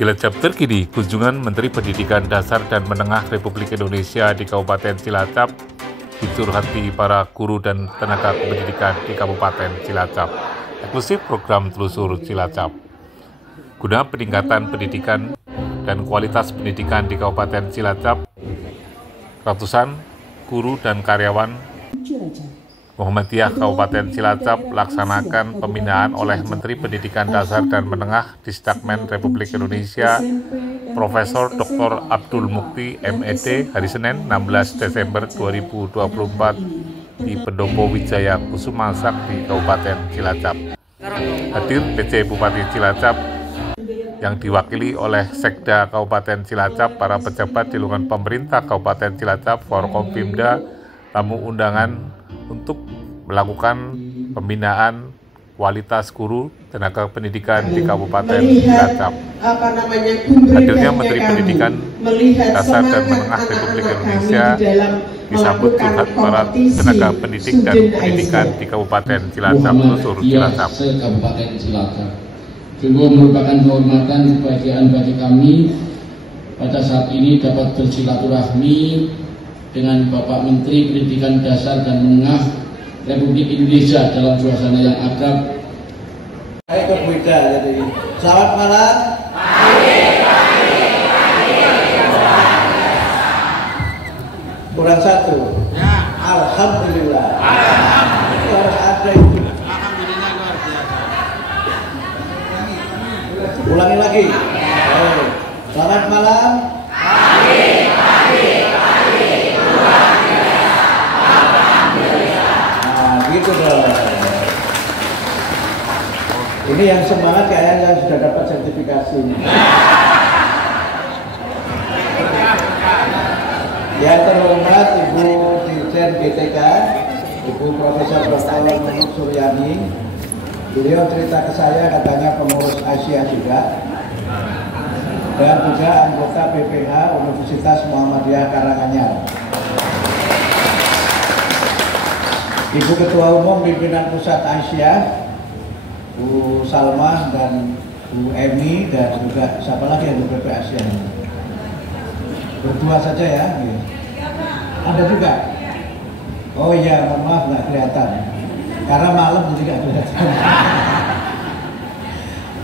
Cilacap terkini, kunjungan Menteri Pendidikan Dasar dan Menengah Republik Indonesia di Kabupaten Cilacap dicurhati para guru dan tenaga pendidikan di Kabupaten Cilacap. Eksklusif program Telusur Cilacap. Guna peningkatan pendidikan dan kualitas pendidikan di Kabupaten Cilacap, ratusan guru dan karyawan Muhammadiyah Kabupaten Cilacap laksanakan pembinaan oleh Menteri Pendidikan Dasar dan Menengah Disdakmen Republik Indonesia Profesor Dr. Abdul Mukti MED hari Senin 16 Desember 2024 di Pendopo Wijaya Kusuma Sakti Kabupaten Cilacap. Hadir PJ Bupati Cilacap yang diwakili oleh Sekda Kabupaten Cilacap, para pejabat di lingkungan pemerintah Kabupaten Cilacap, Forkompimda, tamu undangan untuk melakukan pembinaan kualitas guru tenaga pendidikan di Kabupaten Cilacap. Hadirnya Menteri Pendidikan Dasar dan Menengah Republik Indonesia disambut curhat para tenaga pendidik dan pendidikan di Kabupaten Cilacap, Telusur Cilacap. Sungguh merupakan kehormatan kebahagiaan bagi kami pada saat ini dapat bersilaturahmi dengan Bapak Menteri Pendidikan Dasar dan Menengah Republik Indonesia dalam suasana yang akrab. Ikut Wida, jadi selamat malam. Kurang satu. Ya. Alhamdulillah. Alhamdulillah. Harus ada itu. Alhamdulillah luar biasa. Ulangi lagi. Selamat malam. Gitu dong. Ini yang semangat kayaknya yang sudah dapat sertifikasi. Yang terhormat Ibu Dirjen GTK, Ibu Profesor Dr. Menuk Suryani. Beliau cerita ke saya katanya pengurus Asia juga, dan juga anggota BPH Universitas Muhammadiyah Karanganyar. Ibu Ketua Umum Pimpinan Pusat Asia, Bu Salma dan Bu Emi, dan juga siapa lagi yang BP Asia? Berdua saja ya? Ada juga? Oh iya, mohon maaf nggak kelihatan. Karena malam jadi nggak kelihatan.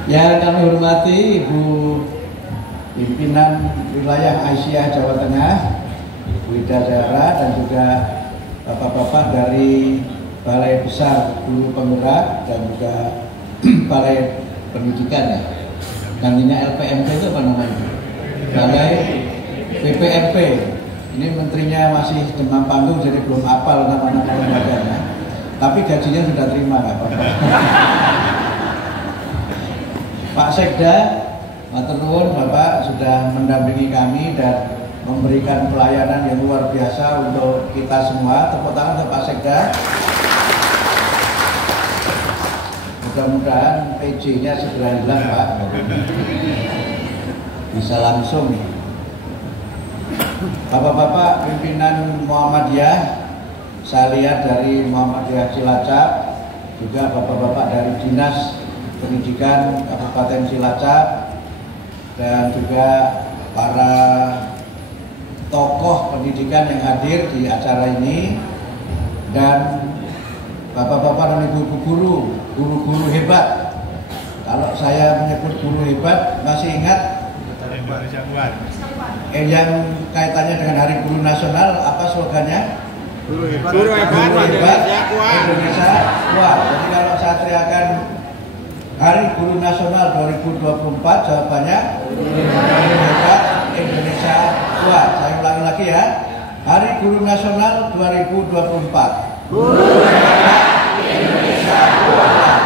Yang kami hormati Ibu Pimpinan Wilayah Asia Jawa Tengah, Ibu Ida Zahra, dan juga Bapak-bapak dari Balai Besar Guru Penggerak dan juga Balai Pendidikan ya. Gantinya LPMP itu apa namanya? Balai BPMP. Ini menterinya masih demam panggung jadi belum hafal nama-nama lembaganya. Tapi gajinya sudah terima nggak apa-apa. Pak Sekda, matur nuwun Bapak sudah mendampingi kami dan memberikan pelayanan yang luar biasa untuk kita semua. Tepuk tangan untuk Pak Sekda. Mudah-mudahan PJ-nya segera hilang Pak. Bisa langsung nih. Bapak-bapak pimpinan Muhammadiyah, saya lihat dari Muhammadiyah Cilacap, juga bapak-bapak dari Dinas Pendidikan Kabupaten Cilacap, dan juga para tokoh pendidikan yang hadir di acara ini, dan bapak-bapak dan ibu-ibu guru-guru hebat. Kalau saya menyebut guru hebat, masih ingat yang kaitannya dengan Hari Guru Nasional, apa slogannya? Guru hebat Indonesia kuat. Jadi kalau saya teriakan Hari Guru Nasional 2024, jawabannya Guru hebat Indonesia kuat. Saya ulangi lagi ya. Hari Guru Nasional 2024. Guru hebat Indonesia kuat.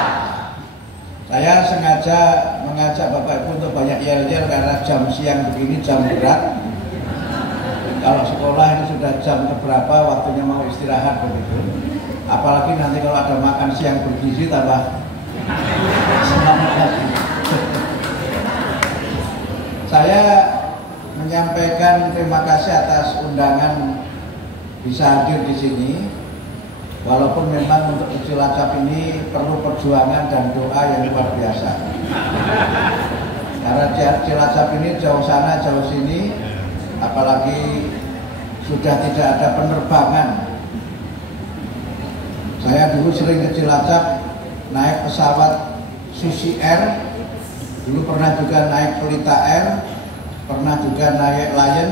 Saya sengaja mengajak Bapak Ibu untuk banyak yel-yel karena jam siang begini jam berat. Kalau sekolah ini sudah jam keberapa waktunya mau istirahat begitu. Apalagi nanti kalau ada makan siang bergizi tambah semangat lagi. Saya menyampaikan terima kasih atas undangan bisa hadir di sini. Walaupun memang untuk Cilacap ini perlu perjuangan dan doa yang luar biasa. Karena Cilacap ini jauh sana jauh sini, apalagi sudah tidak ada penerbangan. Saya dulu sering ke Cilacap naik pesawat Susi Air, dulu pernah juga naik Pelita Air, pernah juga naik Lion,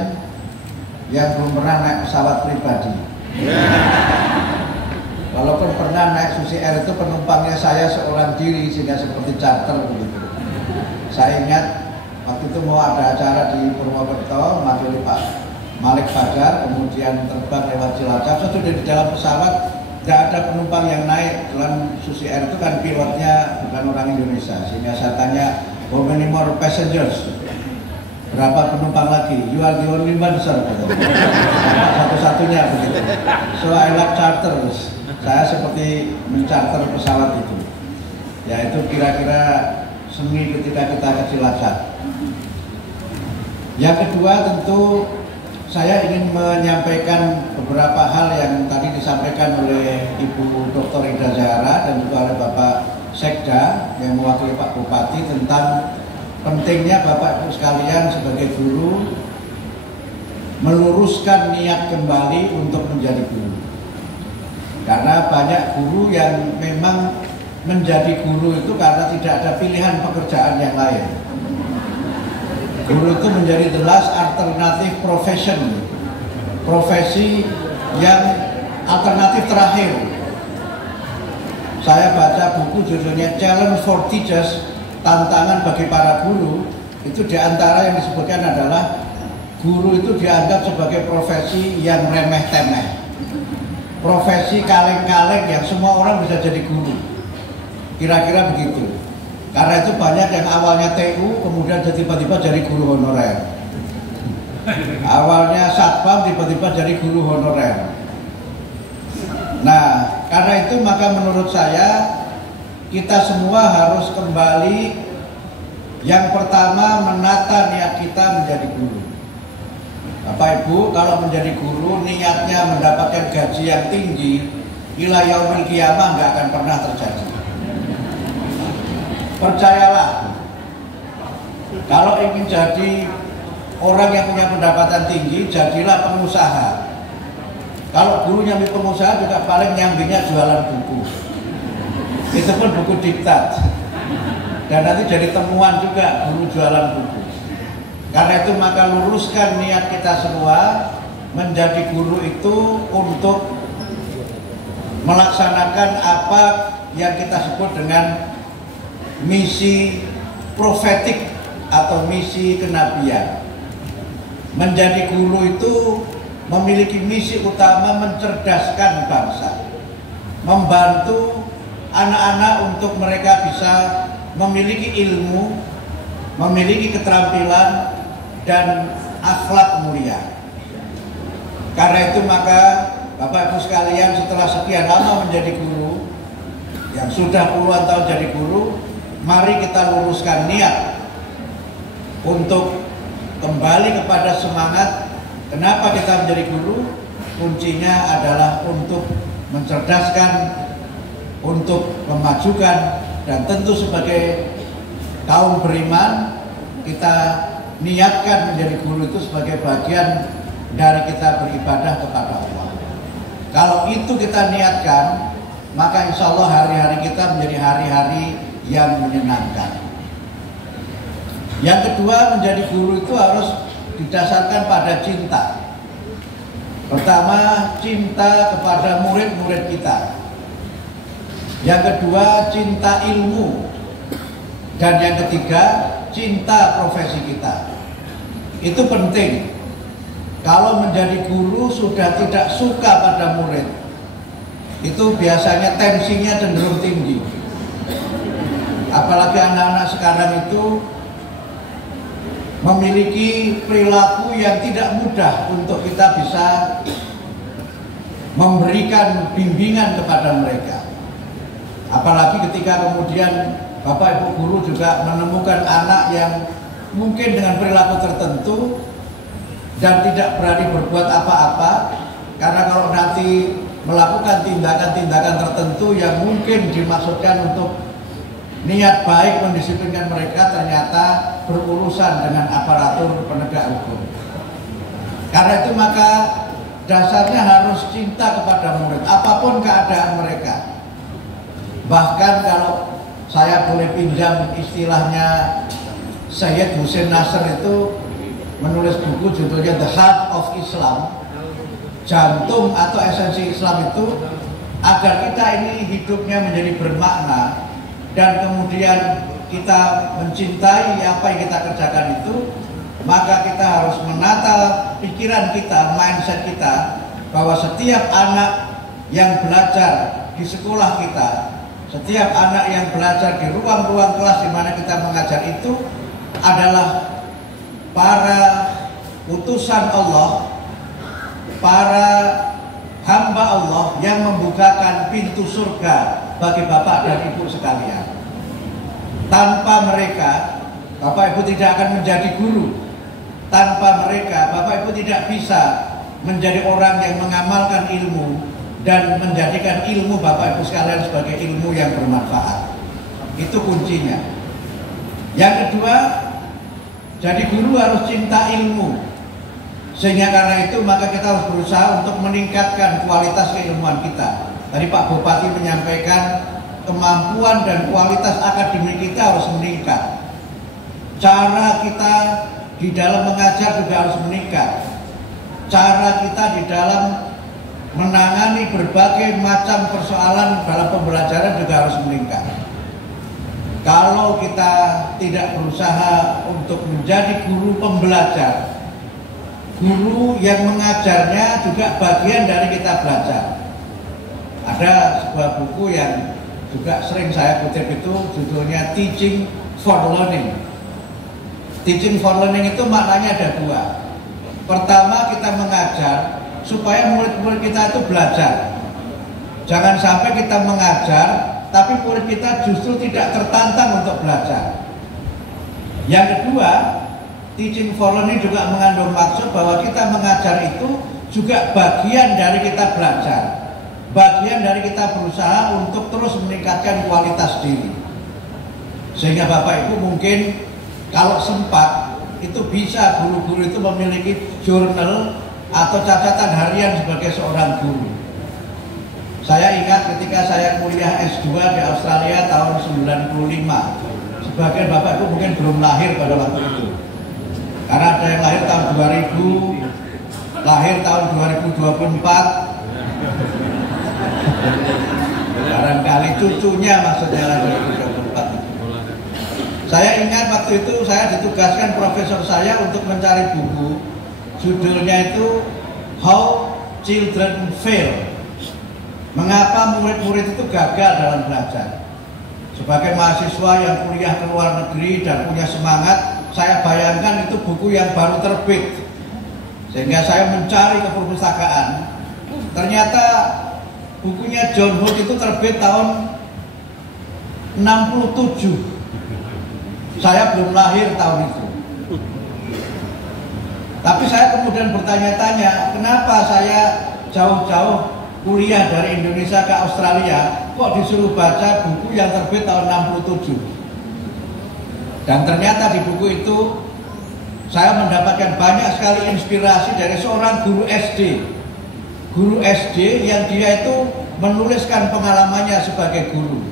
yang belum pernah naik pesawat pribadi. Walaupun pernah naik Susi Air itu penumpangnya saya seorang diri sehingga seperti charter begitu. Saya ingat waktu itu mau ada acara di Purwokerto, mewakili Pak Malik Fajar, kemudian terbang lewat Cilacap. Saya sudah di dalam pesawat, tidak ada penumpang yang naik. Dalam Susi Air itu kan pilotnya bukan orang Indonesia, sehingga saya tanya, how many more passengers? Berapa penumpang lagi? You are the only one, sir. Satu-satunya begitu. So I like charters. Saya seperti mencarter pesawat itu. Ya itu kira-kira semi ketika kita ke Cilacap. Yang kedua tentu saya ingin menyampaikan beberapa hal yang tadi disampaikan oleh Ibu Dr. Ida Zahra dan juga oleh Bapak Sekda yang mewakili Pak Bupati tentang pentingnya Bapak Ibu sekalian sebagai guru meluruskan niat kembali untuk menjadi guru. Karena banyak guru yang memang menjadi guru itu karena tidak ada pilihan pekerjaan yang lain. Guru itu menjadi the last alternative profession, profesi yang alternatif terakhir. Saya baca buku judulnya Challenge for Teachers, tantangan bagi para guru. Itu diantara yang disebutkan adalah guru itu dianggap sebagai profesi yang remeh-temeh, profesi kaleng-kaleng yang semua orang bisa jadi guru. Kira-kira begitu. Karena itu banyak yang awalnya TU kemudian tiba-tiba jadi guru honorer. Awalnya satpam tiba-tiba jadi guru honorer. Nah, karena itu maka menurut saya kita semua harus kembali. Yang pertama, menata niat kita menjadi guru. Bapak Ibu, kalau menjadi guru niatnya mendapatkan gaji yang tinggi, ila yaumil qiyamah nggak akan pernah terjadi. Percayalah, kalau ingin jadi orang yang punya pendapatan tinggi, jadilah pengusaha. Kalau guru nyambi pengusaha juga paling nyambinya jualan buku. Itu pun buku diktat. Dan nanti jadi temuan juga guru jualan buku. Karena itu maka luruskan niat kita semua menjadi guru itu untuk melaksanakan apa yang kita sebut dengan misi profetik atau misi kenabian. Menjadi guru itu memiliki misi utama mencerdaskan bangsa, membantu anak-anak untuk mereka bisa memiliki ilmu, memiliki keterampilan dan akhlak mulia. Karena itu maka Bapak Ibu sekalian, setelah sekian lama menjadi guru, yang sudah puluhan tahun jadi guru, mari kita luruskan niat untuk kembali kepada semangat. Kenapa kita menjadi guru? Kuncinya adalah untuk mencerdaskan, untuk memajukan, dan tentu sebagai kaum beriman kita niatkan menjadi guru itu sebagai bagian dari kita beribadah kepada Allah. Kalau itu kita niatkan, maka insya Allah hari-hari kita menjadi hari-hari yang menyenangkan. Yang kedua, menjadi guru itu harus didasarkan pada cinta. Pertama, cinta kepada murid-murid kita. Yang kedua, cinta ilmu. Dan yang ketiga, cinta profesi kita. Itu penting. Kalau menjadi guru sudah tidak suka pada murid, itu biasanya tensinya cenderung tinggi. Apalagi anak-anak sekarang itu memiliki perilaku yang tidak mudah untuk kita bisa memberikan bimbingan kepada mereka. Apalagi ketika kemudian Bapak Ibu guru juga menemukan anak yang mungkin dengan perilaku tertentu dan tidak berani berbuat apa-apa, karena kalau nanti melakukan tindakan-tindakan tertentu yang mungkin dimaksudkan untuk niat baik mendisiplinkan mereka ternyata berurusan dengan aparatur penegak hukum. Karena itu maka dasarnya harus cinta kepada murid, apapun keadaan mereka. Bahkan kalau saya boleh pinjam istilahnya Syed Hussein Nasr itu menulis buku judulnya The Heart of Islam, jantung atau esensi Islam itu, agar kita ini hidupnya menjadi bermakna dan kemudian kita mencintai apa yang kita kerjakan itu, maka kita harus menata pikiran kita, mindset kita, bahwa setiap anak yang belajar di sekolah kita, setiap anak yang belajar di ruang-ruang kelas di mana kita mengajar itu adalah para utusan Allah, para hamba Allah yang membukakan pintu surga bagi Bapak dan Ibu sekalian. Tanpa mereka, Bapak Ibu tidak akan menjadi guru. Tanpa mereka, Bapak Ibu tidak bisa menjadi orang yang mengamalkan ilmu dan menjadikan ilmu Bapak Ibu sekalian sebagai ilmu yang bermanfaat. Itu kuncinya. Yang kedua, jadi guru harus cinta ilmu. Sehingga karena itu maka kita harus berusaha untuk meningkatkan kualitas keilmuan kita. Tadi Pak Bupati menyampaikan kemampuan dan kualitas akademik kita harus meningkat. Cara kita di dalam mengajar juga harus meningkat. Cara kita di dalam menangani berbagai macam persoalan dalam pembelajaran juga harus meningkat. Kalau kita tidak berusaha untuk menjadi guru pembelajar, guru yang mengajarnya juga bagian dari kita belajar. Ada sebuah buku yang juga sering saya kutip itu judulnya Teaching for Learning. Teaching for Learning itu maknanya ada dua. Pertama, kita mengajar supaya murid-murid kita itu belajar. Jangan sampai kita mengajar tapi murid kita justru tidak tertantang untuk belajar. Yang kedua, Teaching for Learning juga mengandung maksud bahwa kita mengajar itu juga bagian dari kita belajar, bagian dari kita berusaha untuk terus meningkatkan kualitas diri. Sehingga Bapak Ibu mungkin kalau sempat itu bisa guru-guru itu memiliki jurnal atau catatan harian sebagai seorang guru. Saya ingat ketika saya kuliah S2 di Australia tahun 95, sebagian Bapak Ibu mungkin belum lahir pada waktu itu. Karena ada yang lahir tahun 2000, lahir tahun 2024, barangkali cucunya maksudnya lahir 2024. Saya ingat waktu itu saya ditugaskan profesor saya untuk mencari buku, judulnya itu How Children Fail. Mengapa murid-murid itu gagal dalam belajar? Sebagai mahasiswa yang kuliah ke luar negeri dan punya semangat, saya bayangkan itu buku yang baru terbit. Sehingga saya mencari ke perpustakaan. Ternyata bukunya John Hood itu terbit tahun 67. Saya belum lahir tahun itu. Tapi saya kemudian bertanya-tanya, kenapa saya jauh-jauh kuliah dari Indonesia ke Australia kok disuruh baca buku yang terbit tahun 67. Dan ternyata di buku itu saya mendapatkan banyak sekali inspirasi dari seorang guru SD. Guru SD yang dia itu menuliskan pengalamannya sebagai guru.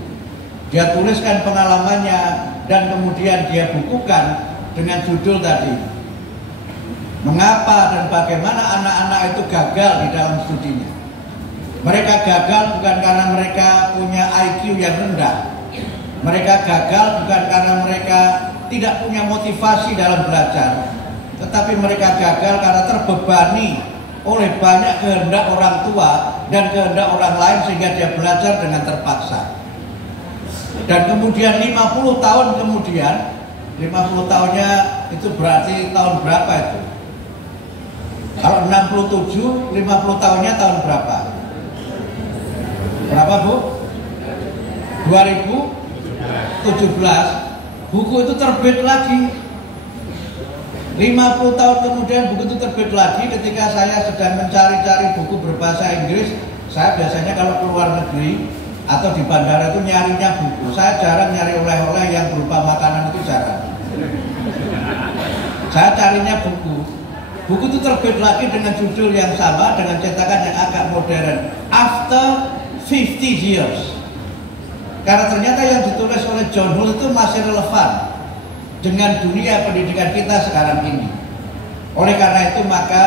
Dia tuliskan pengalamannya dan kemudian dia bukukan dengan judul tadi, mengapa dan bagaimana anak-anak itu gagal di dalam studinya. Mereka gagal bukan karena mereka punya IQ yang rendah. Mereka gagal bukan karena mereka tidak punya motivasi dalam belajar, tetapi mereka gagal karena terbebani oleh banyak kehendak orang tua dan kehendak orang lain sehingga dia belajar dengan terpaksa. Dan kemudian 50 tahun kemudian, 50 tahunnya itu berarti tahun berapa itu? Kalau 67, 50 tahunnya tahun berapa? Berapa Bu? 2017 buku itu terbit lagi. 50 tahun kemudian buku itu terbit lagi. Ketika saya sedang mencari-cari buku berbahasa Inggris, saya biasanya kalau keluar negeri atau di bandara itu nyarinya buku. Saya jarang nyari oleh-oleh yang berupa makanan, itu jarang. Saya carinya buku. Buku itu terbit lagi dengan judul yang sama, dengan cetakan yang agak modern, After 50 Years. Karena ternyata yang ditulis oleh John Hull itu masih relevan dengan dunia pendidikan kita sekarang ini. Oleh karena itu maka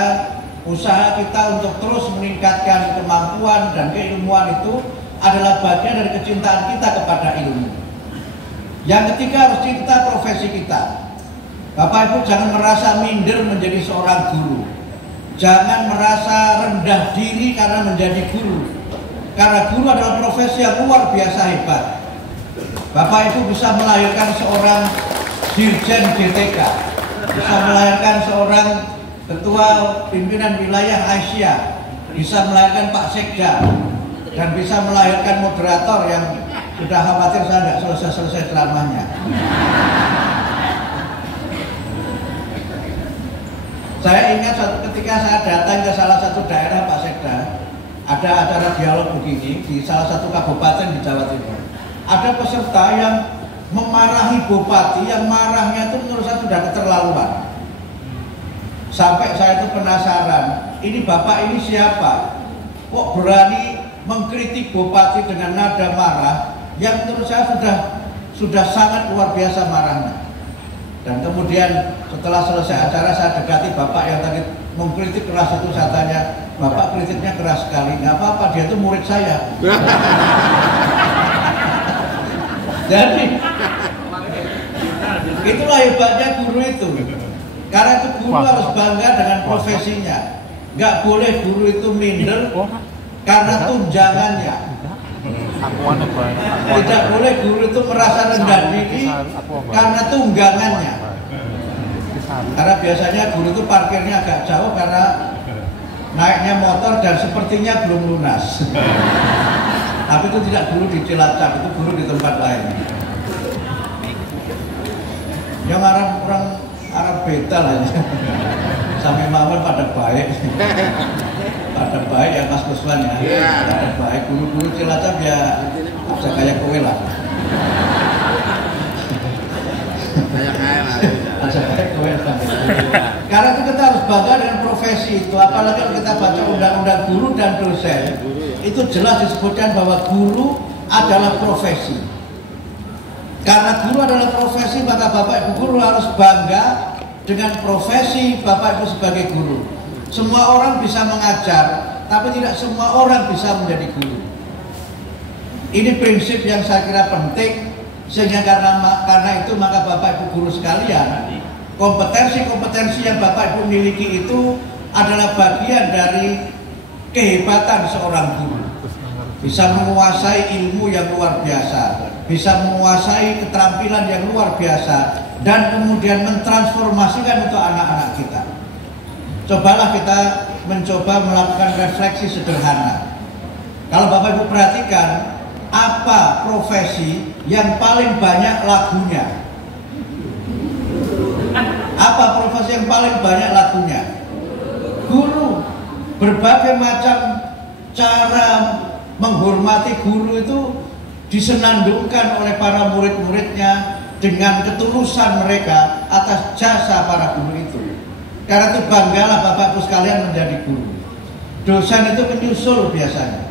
usaha kita untuk terus meningkatkan kemampuan dan keilmuan itu adalah bagian dari kecintaan kita kepada ilmu. Yang ketiga, harus cinta profesi kita. Bapak Ibu jangan merasa minder menjadi seorang guru. Jangan merasa rendah diri karena menjadi guru. Karena guru adalah profesi yang luar biasa hebat. Bapak Ibu bisa melahirkan seorang Dirjen BTK, bisa melahirkan seorang Ketua Pimpinan Wilayah Asia, bisa melahirkan Pak Sekda, dan bisa melahirkan moderator yang sudah khawatir saya tidak selesai-selesai ceramahnya. Saya ingat suatu ketika saya datang ke salah satu daerah Pak Sekda, ada acara dialog begini di salah satu kabupaten di Jawa Timur. Ada peserta yang memarahi bupati, yang marahnya itu menurut saya sudah keterlaluan. Sampai saya itu penasaran, ini bapak ini siapa? Kok berani mengkritik bupati dengan nada marah yang menurut saya sudah sangat luar biasa marahnya. Dan kemudian setelah selesai acara saya dekati bapak yang tadi mengkritik keras itu, saya tanya, bapak kritiknya keras sekali. Nggak apa-apa, dia itu murid saya. Jadi itulah hebatnya guru itu. Karena itu guru harus bangga dengan profesinya. Nggak boleh guru itu minder karena tunjangannya. Tidak boleh guru itu merasa rendah diri karena tunggangannya. Karena biasanya guru itu parkirnya agak jauh karena naiknya motor dan sepertinya belum lunas. Tapi itu tidak guru di Cilacap, itu guru di tempat lain. Yang orang beda lah ya. Sampai mawon pada baik. Pada baik ya Mas Kuswan ya. Pada baik, guru-guru Cilacap ya bisa kayak kowe lah. Karena itu kita harus bangga dengan profesi itu. Apalagi kalau kita baca undang-undang guru dan dosen, itu jelas disebutkan bahwa guru adalah profesi. Karena guru adalah profesi, maka Bapak Ibu guru harus bangga dengan profesi Bapak Ibu sebagai guru. Semua orang bisa mengajar, tapi tidak semua orang bisa menjadi guru. Ini prinsip yang saya kira penting, sehingga karena itu maka Bapak Ibu guru sekalian, kompetensi-kompetensi yang Bapak Ibu miliki itu adalah bagian dari kehebatan seorang guru. Bisa menguasai ilmu yang luar biasa, bisa menguasai keterampilan yang luar biasa, dan kemudian mentransformasikan untuk anak-anak kita. Cobalah kita mencoba melakukan refleksi sederhana. Kalau Bapak Ibu perhatikan, apa profesi yang paling banyak lagunya? Apa profesi yang paling banyak lagunya? Guru. Berbagai macam cara menghormati guru itu disenandungkan oleh para murid-muridnya dengan ketulusan mereka atas jasa para guru itu. Karena itu banggalah Bapak Ibu sekalian menjadi guru. Dosen itu menyusul biasanya.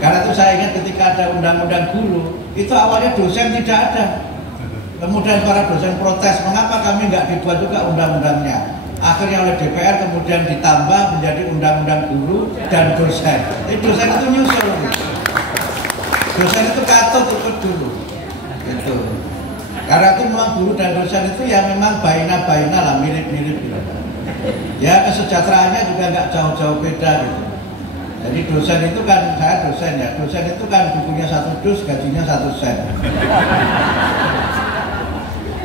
Karena itu saya ingat ketika ada undang-undang guru, itu awalnya dosen tidak ada. Kemudian para dosen protes, mengapa kami nggak dibuat juga undang-undangnya? Akhirnya oleh DPR kemudian ditambah menjadi undang-undang guru dan dosen. Jadi dosen itu nyusul. Dosen itu katut ikut dulu. Gitu. Karena itu memang guru dan dosen itu ya memang baina-baina lah, mirip-mirip gitu. Ya kesejahteraannya juga nggak jauh-jauh beda gitu. Jadi dosen itu kan, saya dosen ya, dosen itu kan bukunya 1 dus, gajinya 1 sen.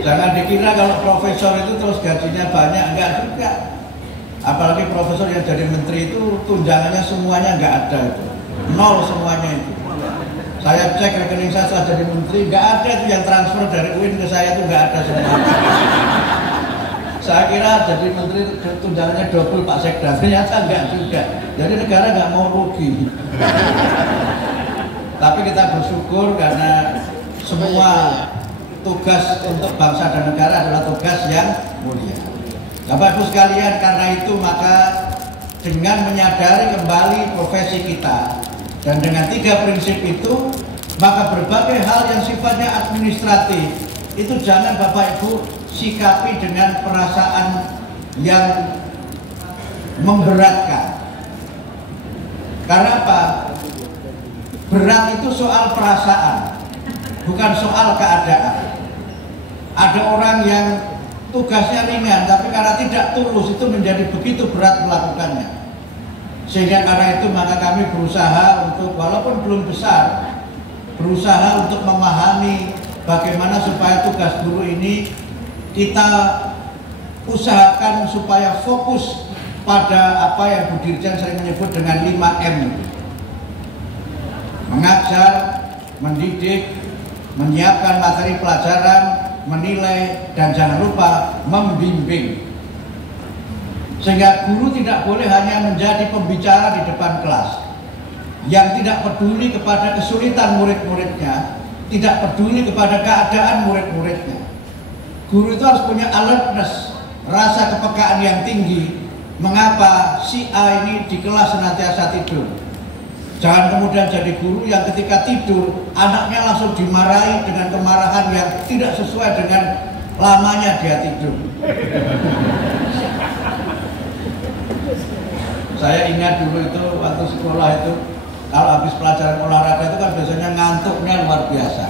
Jangan dikira kalau profesor itu terus gajinya banyak, enggak juga. Apalagi profesor yang jadi menteri itu tunjangannya semuanya enggak ada itu. Nol semuanya itu. Saya cek rekening saya setelah jadi menteri, enggak ada itu yang transfer dari UIN ke saya itu enggak ada semua. Saya kira jadi menteri tunjangannya double Pak Sekda, ternyata enggak juga. Jadi negara enggak mau rugi. Tapi kita bersyukur karena semua tugas untuk bangsa dan negara adalah tugas yang mulia. Bapak Ibu sekalian, karena itu maka dengan menyadari kembali profesi kita dan dengan 3 prinsip itu, maka berbagai hal yang sifatnya administratif itu jangan Bapak Ibu sikapi dengan perasaan yang memberatkan. Karena apa? Berat itu soal perasaan, bukan soal keadaan. Ada orang yang tugasnya ringan, tapi karena tidak tulus itu menjadi begitu berat melakukannya. Sehingga karena itu maka kami berusaha untuk, walaupun belum besar, berusaha untuk memahami bagaimana supaya tugas guru ini kita usahakan supaya fokus pada apa yang Bu Dirjen sering menyebut dengan 5M. Mengajar, mendidik, menyiapkan materi pelajaran, menilai, dan jangan lupa membimbing. Sehingga guru tidak boleh hanya menjadi pembicara di depan kelas yang tidak peduli kepada kesulitan murid-muridnya, tidak peduli kepada keadaan murid-muridnya. Guru itu harus punya alertness, rasa kepekaan yang tinggi. Mengapa si A ini di kelas senantiasa tidur? Jangan kemudian jadi guru yang ketika tidur anaknya langsung dimarahi dengan kemarahan yang tidak sesuai dengan lamanya dia tidur. Saya ingat dulu itu waktu sekolah itu, kalau habis pelajaran olahraga itu kan biasanya ngantuknya luar biasa.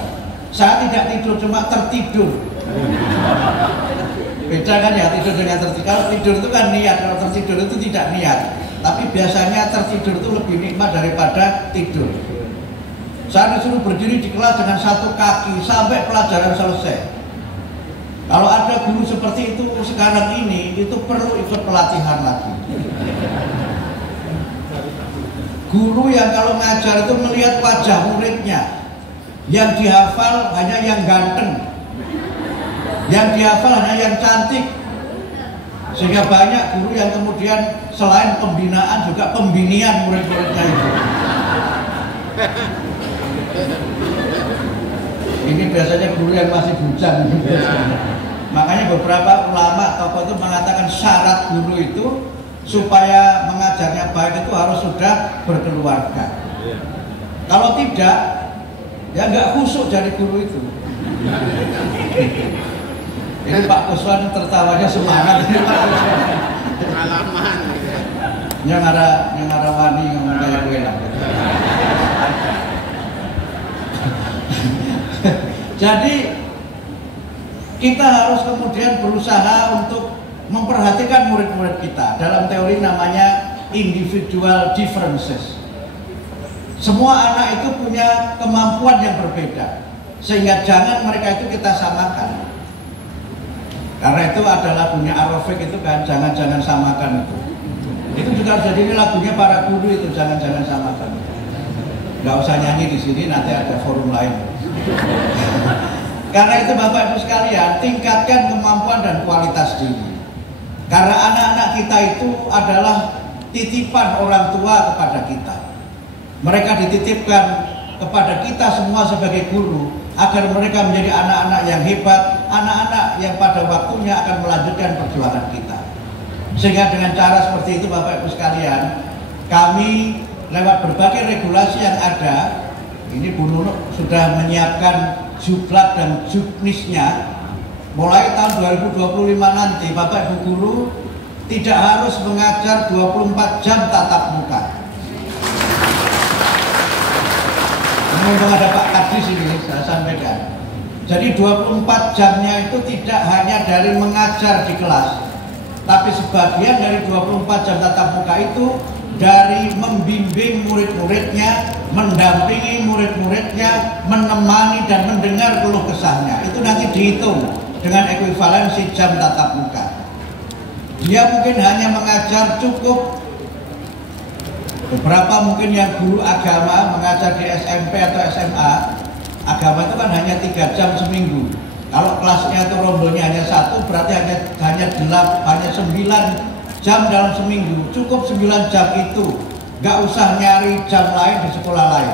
Saya tidak tidur, cuma tertidur. Beda kan ya tidur dengan tertidur. Kalau tidur itu kan niat, kalau tertidur itu tidak niat. Tapi biasanya tertidur itu lebih nikmat daripada tidur. Saya disuruh berdiri di kelas dengan 1 kaki sampai pelajaran selesai. Kalau ada guru seperti itu sekarang ini, itu perlu ikut pelatihan lagi. Guru yang kalau ngajar itu melihat wajah muridnya, yang dihafal hanya yang ganteng, yang dihafal hanya yang cantik. Sehingga banyak guru yang kemudian selain pembinaan juga pembinian murid-muridnya itu. Ini biasanya guru yang masih bujang. Makanya beberapa ulama tokoh itu mengatakan syarat guru itu supaya mengajarnya baik itu harus sudah berkeluarga. Kalau tidak, ya nggak khusyuk jadi guru itu. Ini Pak Kuswan tertawanya semangat. Pengalaman. Yang ada wani ngomong kayak gue lah. Jadi kita harus kemudian berusaha untuk memperhatikan murid-murid kita. Dalam teori namanya individual differences. Semua anak itu punya kemampuan yang berbeda, sehingga jangan mereka itu kita samakan. Karena itu adalah lagunya Arofik itu kan, jangan-jangan samakan itu. Itu juga harus jadi lagunya para guru itu, jangan-jangan samakan. Gak usah nyanyi di sini, nanti ada forum lain. Karena itu Bapak Ibu sekalian, tingkatkan kemampuan dan kualitas diri. Karena anak-anak kita itu adalah titipan orang tua kepada kita. Mereka dititipkan kepada kita semua sebagai guru, agar mereka menjadi anak-anak yang hebat, anak-anak yang pada waktunya akan melanjutkan perjuangan kita. Sehingga dengan cara seperti itu Bapak Ibu sekalian, kami lewat berbagai regulasi yang ada, ini Bu Nunuk sudah menyiapkan juklat dan juknisnya. Mulai tahun 2025 nanti Bapak Ibu guru tidak harus mengajar 24 jam tatap muka. Mumpung ada Pak Kadis ini saya sampaikan. Jadi 24 jamnya itu tidak hanya dari mengajar di kelas, tapi sebagian dari 24 jam tatap muka itu dari membimbing murid-muridnya, mendampingi murid-muridnya, menemani dan mendengar keluh kesahnya. Itu nanti dihitung dengan ekuivalensi jam tatap muka. Dia mungkin hanya mengajar cukup beberapa, mungkin yang guru agama mengajar di SMP atau SMA, agama itu kan hanya 3 jam seminggu. Kalau kelasnya itu rondonya hanya 1, berarti hanya 9 jam dalam seminggu. Cukup 9 jam itu, nggak usah nyari jam lain di sekolah lain.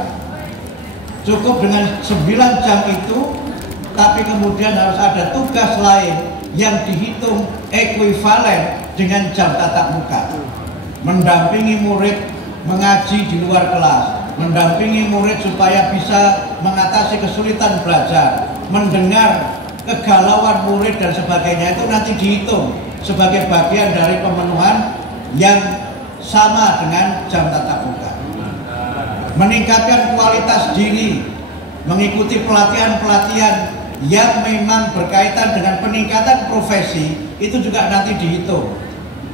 Cukup dengan 9 jam itu, tapi kemudian harus ada tugas lain yang dihitung ekuivalen dengan jam tatap muka. Mendampingi murid mengaji di luar kelas, mendampingi murid supaya bisa mengatasi kesulitan belajar, mendengar kegalauan murid dan sebagainya, itu nanti dihitung sebagai bagian dari pemenuhan yang sama dengan jam tatap muka. Meningkatkan kualitas diri, mengikuti pelatihan-pelatihan yang memang berkaitan dengan peningkatan profesi, itu juga nanti dihitung.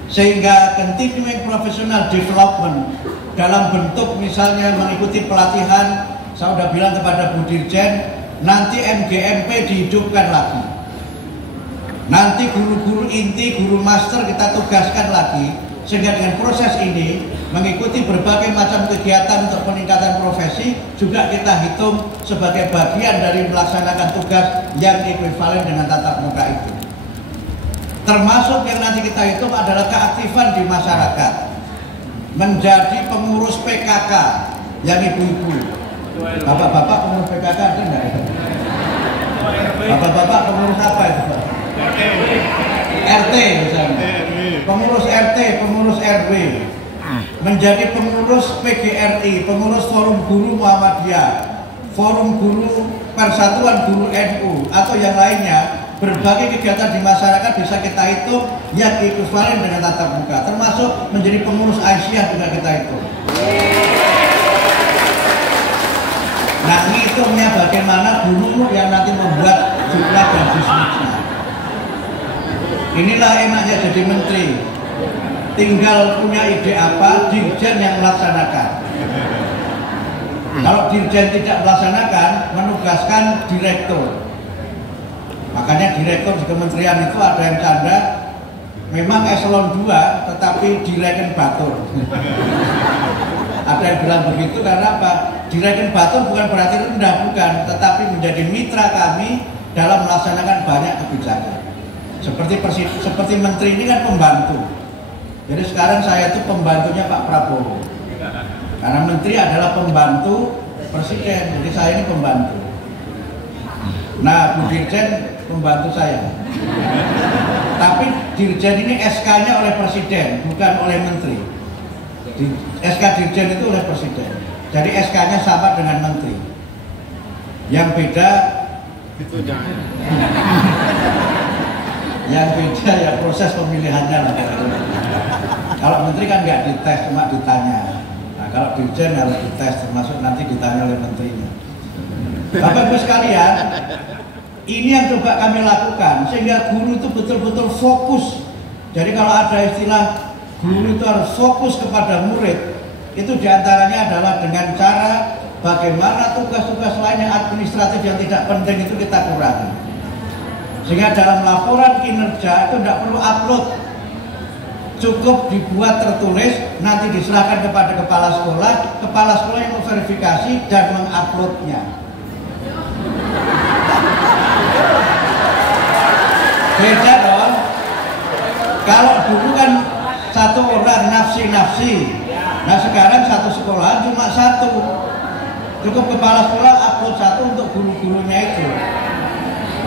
Sehingga continuing professional development dalam bentuk misalnya mengikuti pelatihan, saya sudah bilang kepada Bu Dirjen, nanti MGMP dihidupkan lagi. Nanti guru-guru inti, guru master kita tugaskan lagi, sehingga dengan proses ini mengikuti berbagai macam kegiatan untuk peningkatan profesi juga kita hitung sebagai bagian dari melaksanakan tugas yang ekuivalen dengan tatap muka itu. Termasuk yang nanti kita hitung adalah keaktifan di masyarakat, menjadi pengurus PKK yang ibu-ibu. Bapak-bapak pengurus PKK ada enggak? Bapak-bapak pengurus apa itu, Pak? RT misalnya. Pengurus RT, pengurus RW. Menjadi pengurus PGRI, pengurus Forum Guru Muhammadiyah, Forum Guru Persatuan Guru NU, atau yang lainnya. Berbagai kegiatan di masyarakat bisa kita hitung yang ekuivalen dengan tatap muka, termasuk menjadi pengurus Aisyah juga kita hitung. Nah, ngitungnya bagaimana guru yang nanti membuat jumlah dan juznya. Inilah enaknya jadi menteri, tinggal punya ide apa, dirjen yang melaksanakan. Kalau dirjen tidak melaksanakan, menugaskan direktur. Makanya direktur di kementerian itu ada yang canda, memang eselon 2 tetapi direken batur. Ada yang bilang begitu karena apa? Direken batur bukan berarti rendah, bukan, tetapi menjadi mitra kami dalam melaksanakan banyak kebijakan. Seperti menteri ini kan pembantu. Jadi sekarang saya itu pembantunya Pak Prabowo. Karena menteri adalah pembantu presiden, jadi saya ini pembantu. Nah, Bu Dirjen membantu saya. Tapi Dirjen ini SK-nya oleh presiden, bukan oleh menteri. SK Dirjen itu oleh presiden. Jadi SK-nya sama dengan menteri. Yang beda itu jangan. Yang beda ya proses pemilihannya lah. Kalau menteri kan nggak dites, cuma ditanya. Nah, kalau Dirjen harus dites, termasuk nanti ditanya oleh menterinya. Bapak Ibu sekalian, ini yang coba kami lakukan sehingga guru itu betul-betul fokus. Jadi kalau ada istilah guru itu harus fokus kepada murid, itu diantaranya adalah dengan cara bagaimana tugas-tugas lain yang administratif yang tidak penting itu kita kurangi. Sehingga dalam laporan kinerja itu tidak perlu upload, cukup dibuat tertulis, nanti diserahkan kepada kepala sekolah yang memverifikasi dan menguploadnya. Beda dong. Kalau dulu kan satu orang nafsi-nafsi. Nah sekarang satu sekolah cuma satu. Cukup kepala sekolah upload satu untuk guru-gurunya itu.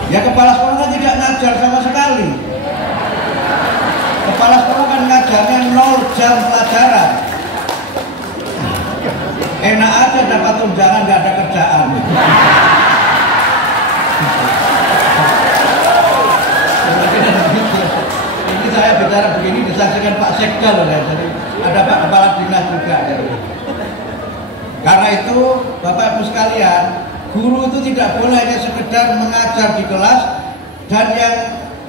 Ya kepala sekolah kan tidak ngajar sama sekali. Kepala sekolah kan ngajarnya 0 jam pelajaran. Enak aja dapat tunjangan, nggak ada kerjaan. Ini saya bicara begini disaksikan Pak Sekda loh ya. Jadi ada Pak Kepala Dinas juga. Ya. Karena itu Bapak Ibu sekalian, guru itu tidak boleh hanya sekedar mengajar di kelas dan yang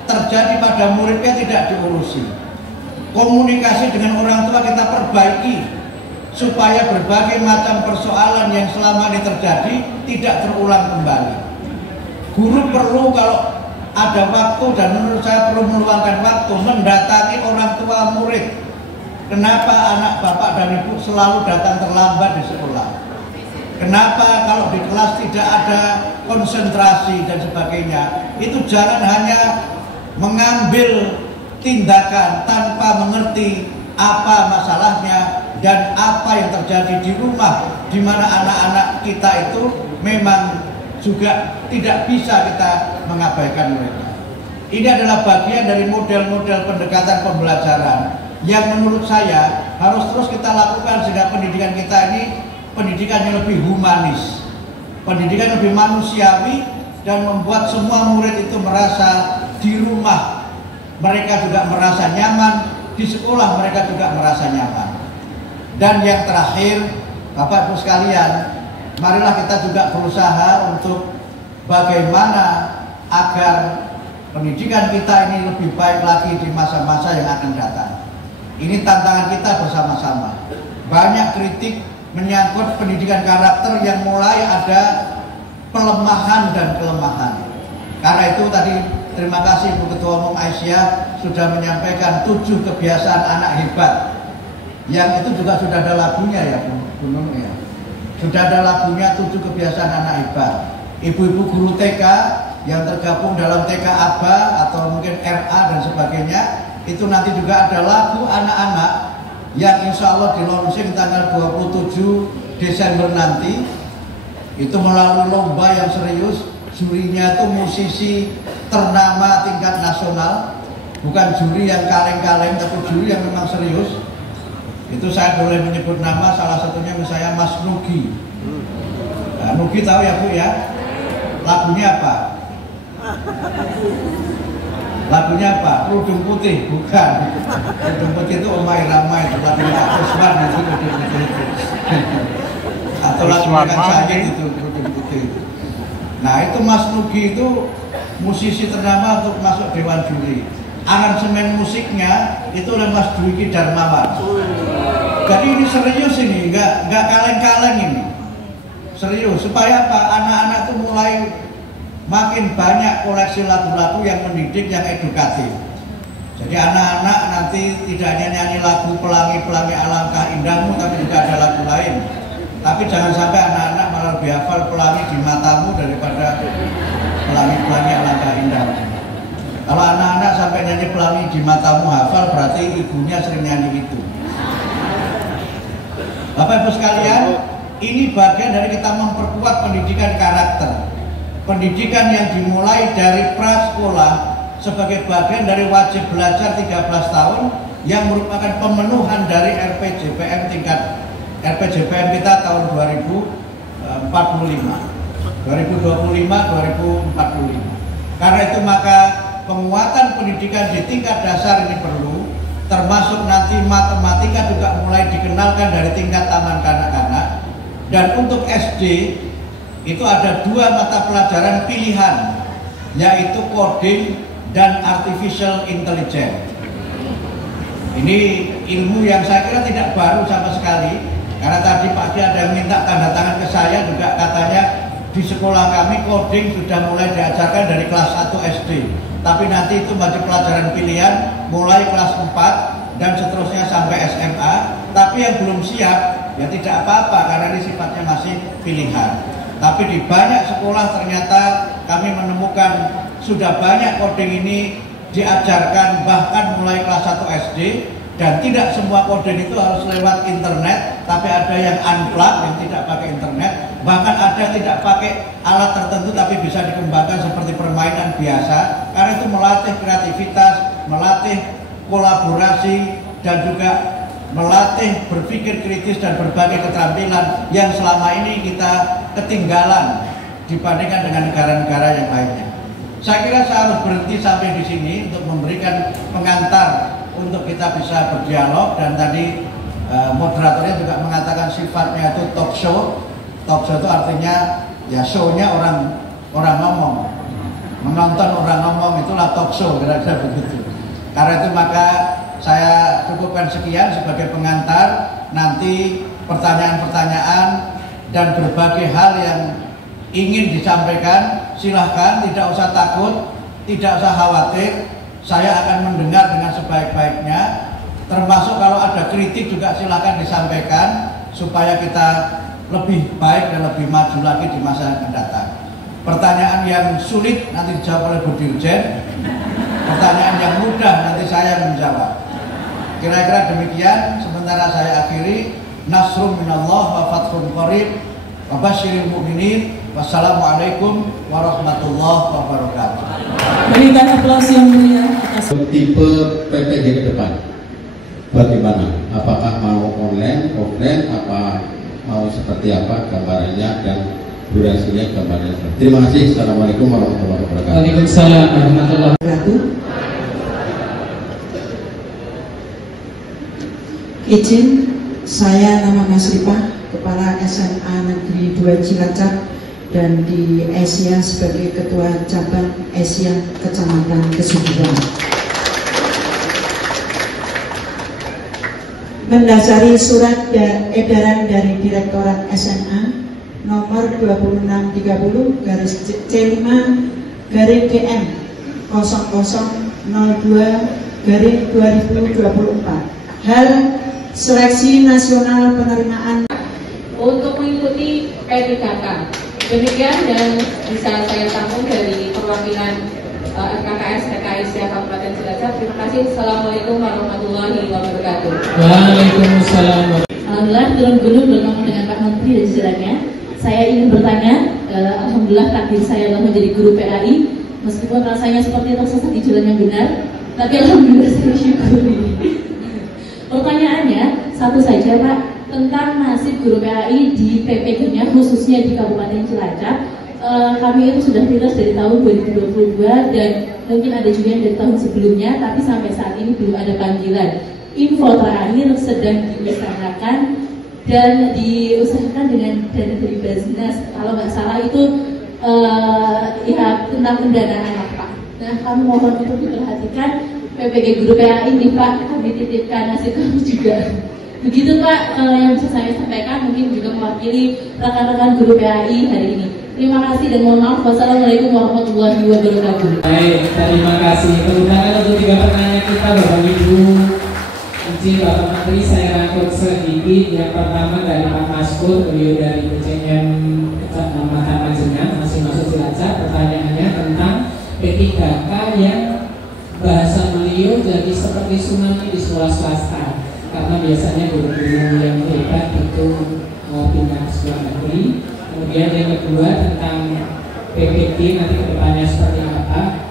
terjadi pada muridnya tidak diurusi. Komunikasi dengan orang tua kita perbaiki supaya berbagai macam persoalan yang selama ini terjadi tidak terulang kembali. Guru perlu kalau ada waktu dan menurut saya perlu meluangkan waktu mendatangi orang tua murid. Kenapa anak bapak dan ibu selalu datang terlambat di sekolah? Kenapa kalau di kelas tidak ada konsentrasi dan sebagainya? Itu jangan hanya mengambil tindakan tanpa mengerti apa masalahnya dan apa yang terjadi di rumah, di mana anak-anak kita itu memang juga tidak bisa kita mengabaikan mereka. Ini adalah bagian dari model-model pendekatan pembelajaran yang menurut saya harus terus kita lakukan sehingga pendidikan kita ini pendidikan yang lebih humanis, pendidikan lebih manusiawi, dan membuat semua murid itu merasa di rumah mereka juga merasa nyaman, di sekolah mereka juga merasa nyaman. Dan yang terakhir, Bapak Ibu sekalian, marilah kita juga berusaha untuk bagaimana agar pendidikan kita ini lebih baik lagi di masa-masa yang akan datang. Ini tantangan kita bersama-sama. Banyak kritik menyangkut pendidikan karakter yang mulai ada pelemahan dan kelemahan. Karena itu tadi terima kasih Bu Ketua Umum Aisyah sudah menyampaikan 7 kebiasaan anak hebat. Yang itu juga sudah ada lagunya ya Bu Nunung ya. Sudah ada lagunya 7 kebiasaan anak hebat. Ibu-ibu guru TK yang tergabung dalam TK ABA atau mungkin RA dan sebagainya, itu nanti juga ada lagu anak-anak yang insya Allah di launching tanggal 27 Desember nanti. Itu melalui lomba yang serius, jurinya itu musisi ternama tingkat nasional, bukan juri yang kaleng-kaleng, tapi juri yang memang serius. Itu saya boleh menyebut nama, salah satunya misalnya Mas Nugi. Nah, Nugi tahu ya Bu ya? Lagunya apa? Lagunya apa? Kerudung Putih? Bukan. Kerudung Putih itu Omai Ramai, itu lagunya Pak Kusman itu Kerudung Putih itu. Atau lagunya kan Sajid itu Kerudung Putih itu. Nah itu Mas Nugi itu musisi ternama untuk masuk Dewan Juri. Aransemen musiknya itu oleh Mas Dwiki Darmawan. Jadi ini serius ini, nggak kaleng-kaleng ini. Serius, supaya apa? Anak-anak itu mulai makin banyak koleksi lagu-lagu yang mendidik, yang edukatif. Jadi anak-anak nanti tidak hanya nyanyi lagu Pelangi-Pelangi Alangkah Indahmu, tapi juga ada lagu lain. Tapi jangan sampai anak-anak malah lebih hafal Pelangi di Matamu daripada Pelangi-Pelangi Alangkah Indahmu. Kalau anak-anak sampai nyanyi Pelangi di Matamu hafal, berarti ibunya sering nyanyi itu. Bapak Ibu sekalian, ini bagian dari kita memperkuat pendidikan karakter. Pendidikan yang dimulai dari prasekolah sebagai bagian dari wajib belajar 13 tahun yang merupakan pemenuhan dari RPJPM tingkat RPJPM kita tahun 2045 2025-2045. Karena itu maka penguatan pendidikan di tingkat dasar ini perlu, termasuk nanti matematika juga mulai dikenalkan dari tingkat taman kanak-kanak. Dan untuk SD itu ada 2 mata pelajaran pilihan, yaitu coding dan artificial intelligence. Ini ilmu yang saya kira tidak baru sama sekali, karena tadi Pak Di ada yang minta tanda tangan ke saya juga, katanya di sekolah kami coding sudah mulai diajarkan dari kelas 1 SD, tapi nanti itu masih pelajaran pilihan mulai kelas 4 dan seterusnya sampai SMA. Tapi yang belum siap ya tidak apa-apa, karena ini sifatnya masih pilihan. Tapi di banyak sekolah ternyata kami menemukan sudah banyak coding ini diajarkan bahkan mulai kelas 1 SD, dan tidak semua coding itu harus lewat internet, tapi ada yang unplug yang tidak pakai internet, bahkan ada tidak pakai alat tertentu tapi bisa dikembangkan seperti permainan biasa, karena itu melatih kreativitas, melatih kolaborasi, dan juga melatih berpikir kritis dan berbagai keterampilan yang selama ini kita ketinggalan dibandingkan dengan negara-negara yang lainnya. Saya kira saya harus berhenti sampai di sini untuk memberikan pengantar untuk kita bisa berdialog, dan tadi moderatornya juga mengatakan sifatnya itu talk show. Talk show itu artinya ya show-nya orang ngomong, menonton orang ngomong, itulah talk show, kira-kira begitu. Karena itu maka saya cukupkan sekian sebagai pengantar. Nanti pertanyaan-pertanyaan dan berbagai hal yang ingin disampaikan, silahkan, tidak usah takut, tidak usah khawatir. Saya akan mendengar dengan sebaik-baiknya. Termasuk kalau ada kritik juga silahkan disampaikan, supaya kita lebih baik dan lebih maju lagi di masa yang akan datang. Pertanyaan yang sulit nanti dijawab oleh Bu Dirjen, pertanyaan yang mudah nanti saya menjawab. Kira-kira demikian. Sementara saya akhiri. Nasrun minallah wa fathun qarib wa basyiril mu'minin. Wassalamualaikum warahmatullahi wabarakatuh. Berikan aplaus yang mulia atas tipe PPG ke depan. Bagaimana? Apakah mau online, offline, apa mau seperti apa gambarannya dan durasinya gambarnya? Terima kasih. Assalamualaikum warahmatullahi wabarakatuh. Waalaikumsalam warahmatullahi wabarakatuh. Izin, saya nama Mas Ripah, Kepala SMA Negeri 2 Cilacap dan di Asia sebagai Ketua Cabang Asia Kecamatan Kesuburan. Mendasari surat edaran dari Direktorat SMA nomor 2630/C5/GM 0002/2024 hal seleksi nasional penerimaan untuk mengikuti P3K. Demikian dan bisa saya tampung dari perwakilan RKKS TKI Kabupaten Cilacap. Terima kasih. Assalamualaikum warahmatullahi wabarakatuh. Waalaikumsalam. Alhamdulillah turun gunung bertemu dengan Pak Menteri dan jajarannya. Saya ingin bertanya, alhamdulillah takdir saya adalah menjadi guru PAI, meskipun rasanya seperti tersesat di jalan yang benar, tapi alhamdulillah saya syukuri. Pertanyaannya satu saja Pak, tentang nasib guru PAI di PPG-nya khususnya di Kabupaten Cilacap. Kami itu sudah dites dari tahun 2022 dan mungkin ada juga yang dari tahun sebelumnya, tapi sampai saat ini belum ada panggilan. Info terakhir sedang diusahakan dan diusahakan dengan dana dari Basnas, kalau nggak salah itu ya tentang pendanaan Pak. Nah kami mohon untuk diperhatikan PPG Guru PAI ini Pak, kami titipkan nasib kami juga. Begitu Pak yang bisa saya sampaikan, mungkin juga mewakili rekan-rekan Guru PAI hari ini. Terima kasih dan mohon maaf. Wassalamualaikum warahmatullahi wabarakatuh. Baik, terima kasih. Perundangan untuk 3 pertanyaan kita Bapak Ibu. Izin Bapak Menteri saya rangkum sedikit. Yang pertama dari Pak Maskur, beliau dari PCM Kecamatan Majengan, masih masuk Cilacap. Pertanyaannya tentang P3K yang bahasa beliau jadi seperti tsunami di sekolah swasta. Karena biasanya guru-guru yang hebat itu pindah ke sekolah negeri. Kemudian yang kedua tentang PPT nanti kedepannya seperti apa?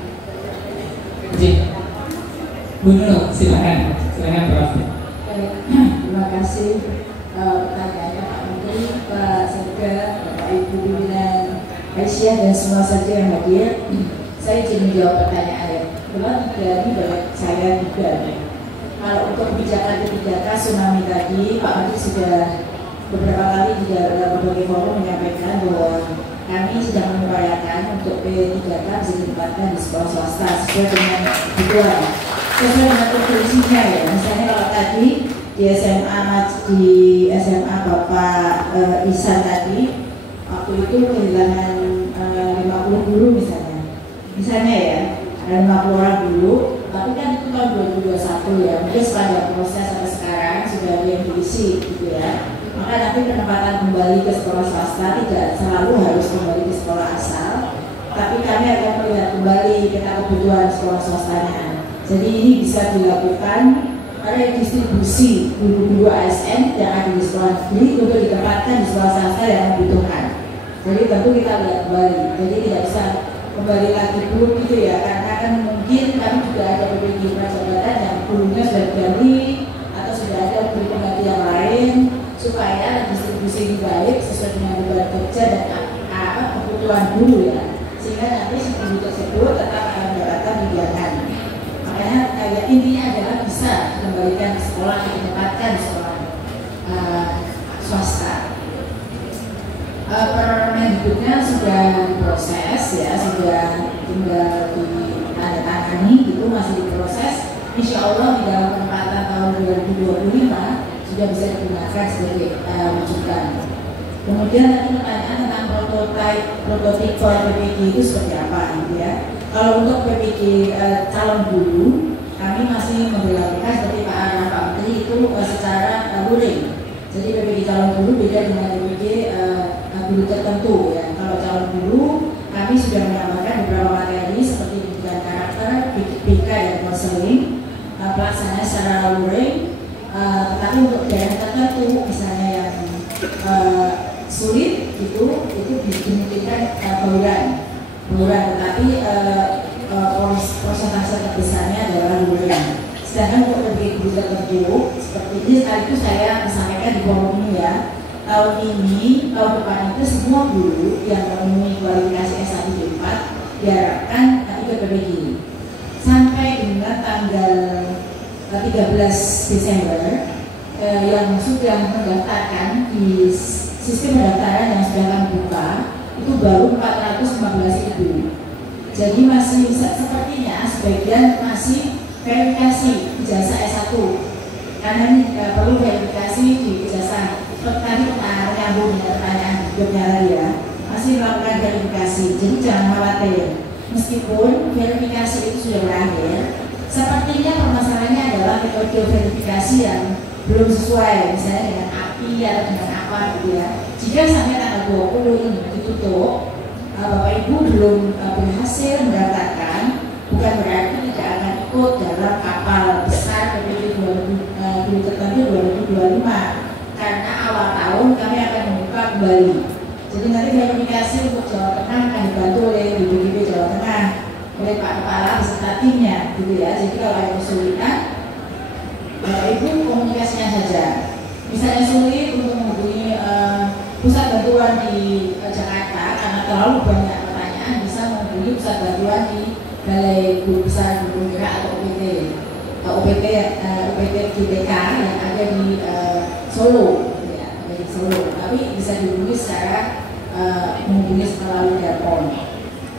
Bu Nurul, silakan Prof. Terima kasih pertanyaannya Pak Menteri, Pak Sekda, Bapak Ibu pimpinan Aisyah dan semua saja yang hadir. Saya ingin menjawab pertanyaan memang dari saya juga. Kalau untuk kebijakan kebijakan tsunami tadi, Pak Menteri sudah beberapa kali juga dalam berbagai forum menyampaikan bahwa kami sedang mengupayakan untuk P3K bisa ditempatkan di sekolah swasta sesuai dengan kebutuhan, sesuai dengan urgensinya ya. Misalnya kalau tadi di SMA Bapak Isan tadi waktu itu kehilangan 50 guru misalnya ya, ada 50 orang dulu, tapi kan itu tahun 2021 ya, mungkin setelah proses sampai sekarang sudah ada yang diisi gitu ya. Maka nanti penempatan kembali ke sekolah swasta tidak selalu harus kembali ke sekolah asal, tapi kami akan melihat kembali kita kebutuhan sekolah swastanya. Jadi ini bisa dilakukan redistribusi guru-guru ASN yang ada di sekolah negeri untuk ditempatkan di sekolah swasta yang membutuhkan. Jadi tentu kita lihat kembali, jadi tidak bisa kembali lagi dulu gitu ya, karena kan mungkin kami juga ada PPG jabatan yang gurunya sudah diganti atau sudah ada pengganti yang lain, supaya distribusi ini baik sesuai dengan beban kerja dan kebutuhan guru ya, sehingga nanti si guru tersebut tetap akan mendapatkan kegiatan. Makanya intinya adalah bisa dikembalikan ke sekolah, ditempatkan di sekolah swasta. Permendikbudnya sudah diproses ya, sudah tinggal ditandatangani gitu, masih diproses. Insya Allah di dalam penempatan tahun 2025 sudah bisa digunakan sebagai rujukan. Kemudian nanti pertanyaan tentang prototipe PPG itu seperti apa gitu ya. Kalau untuk PPG calon guru, kami masih memperlakukan seperti Pak Menteri itu secara luring. Jadi PPG calon guru beda dengan PPG guru tertentu ya. Kalau calon guru, kami sudah menambahkan beberapa materi seperti pendidikan karakter, BK dan konseling, pelaksanaan secara luring. Tetapi untuk daerah tertentu, misalnya yang sulit itu dimungkinkan bauran, tetapi persentase terbesarnya adalah bulan. Sedangkan untuk PPG guru tertentu seperti ini, sekaligus saya sampaikan di forum ini ya, tahun depan itu semua guru yang memenuhi kualifikasi S1 D4 diharapkan ikut PPG sampai dengan tanggal 13 Desember. Yang sudah mendaftarkan di sistem pendaftaran yang sudah kami buka itu baru 415.000. Jadi masih sepertinya sebagian masih verifikasi ijazah S1 karena ini perlu verifikasi di ijazah. Tadi menyambung dengan pertanyaan berikutnya ya, masih melakukan verifikasi. Jadi jangan khawatir, meskipun verifikasi itu sudah berakhir, sepertinya permasalahannya adalah metode verifikasi yang belum sesuai, misalnya dengan API atau dengan apa gitu ya. Jika sampai tanggal 20 ini ditutup, Bapak Ibu belum berhasil mendaftarkan, bukan berarti tidak akan ikut dalam kapal besar PPG 2025, karena awal tahun kami akan membuka kembali. Jadi nanti verifikasi untuk Jawa Tengah akan dibantu oleh BPGB Jawa Tengah, oleh Pak Kepala beserta timnya gitu ya. Jadi kalau ada kesulitan, Ibu komunikasinya saja. Misalnya sulit untuk menghubungi pusat bantuan di Jakarta karena terlalu banyak pertanyaan, bisa menghubungi pusat bantuan di Balai Guru Besar Guru Gerak atau UPT GBK yang ada di Solo, ya, di Solo. Tapi bisa dihubungi secara menghubungi melalui telepon.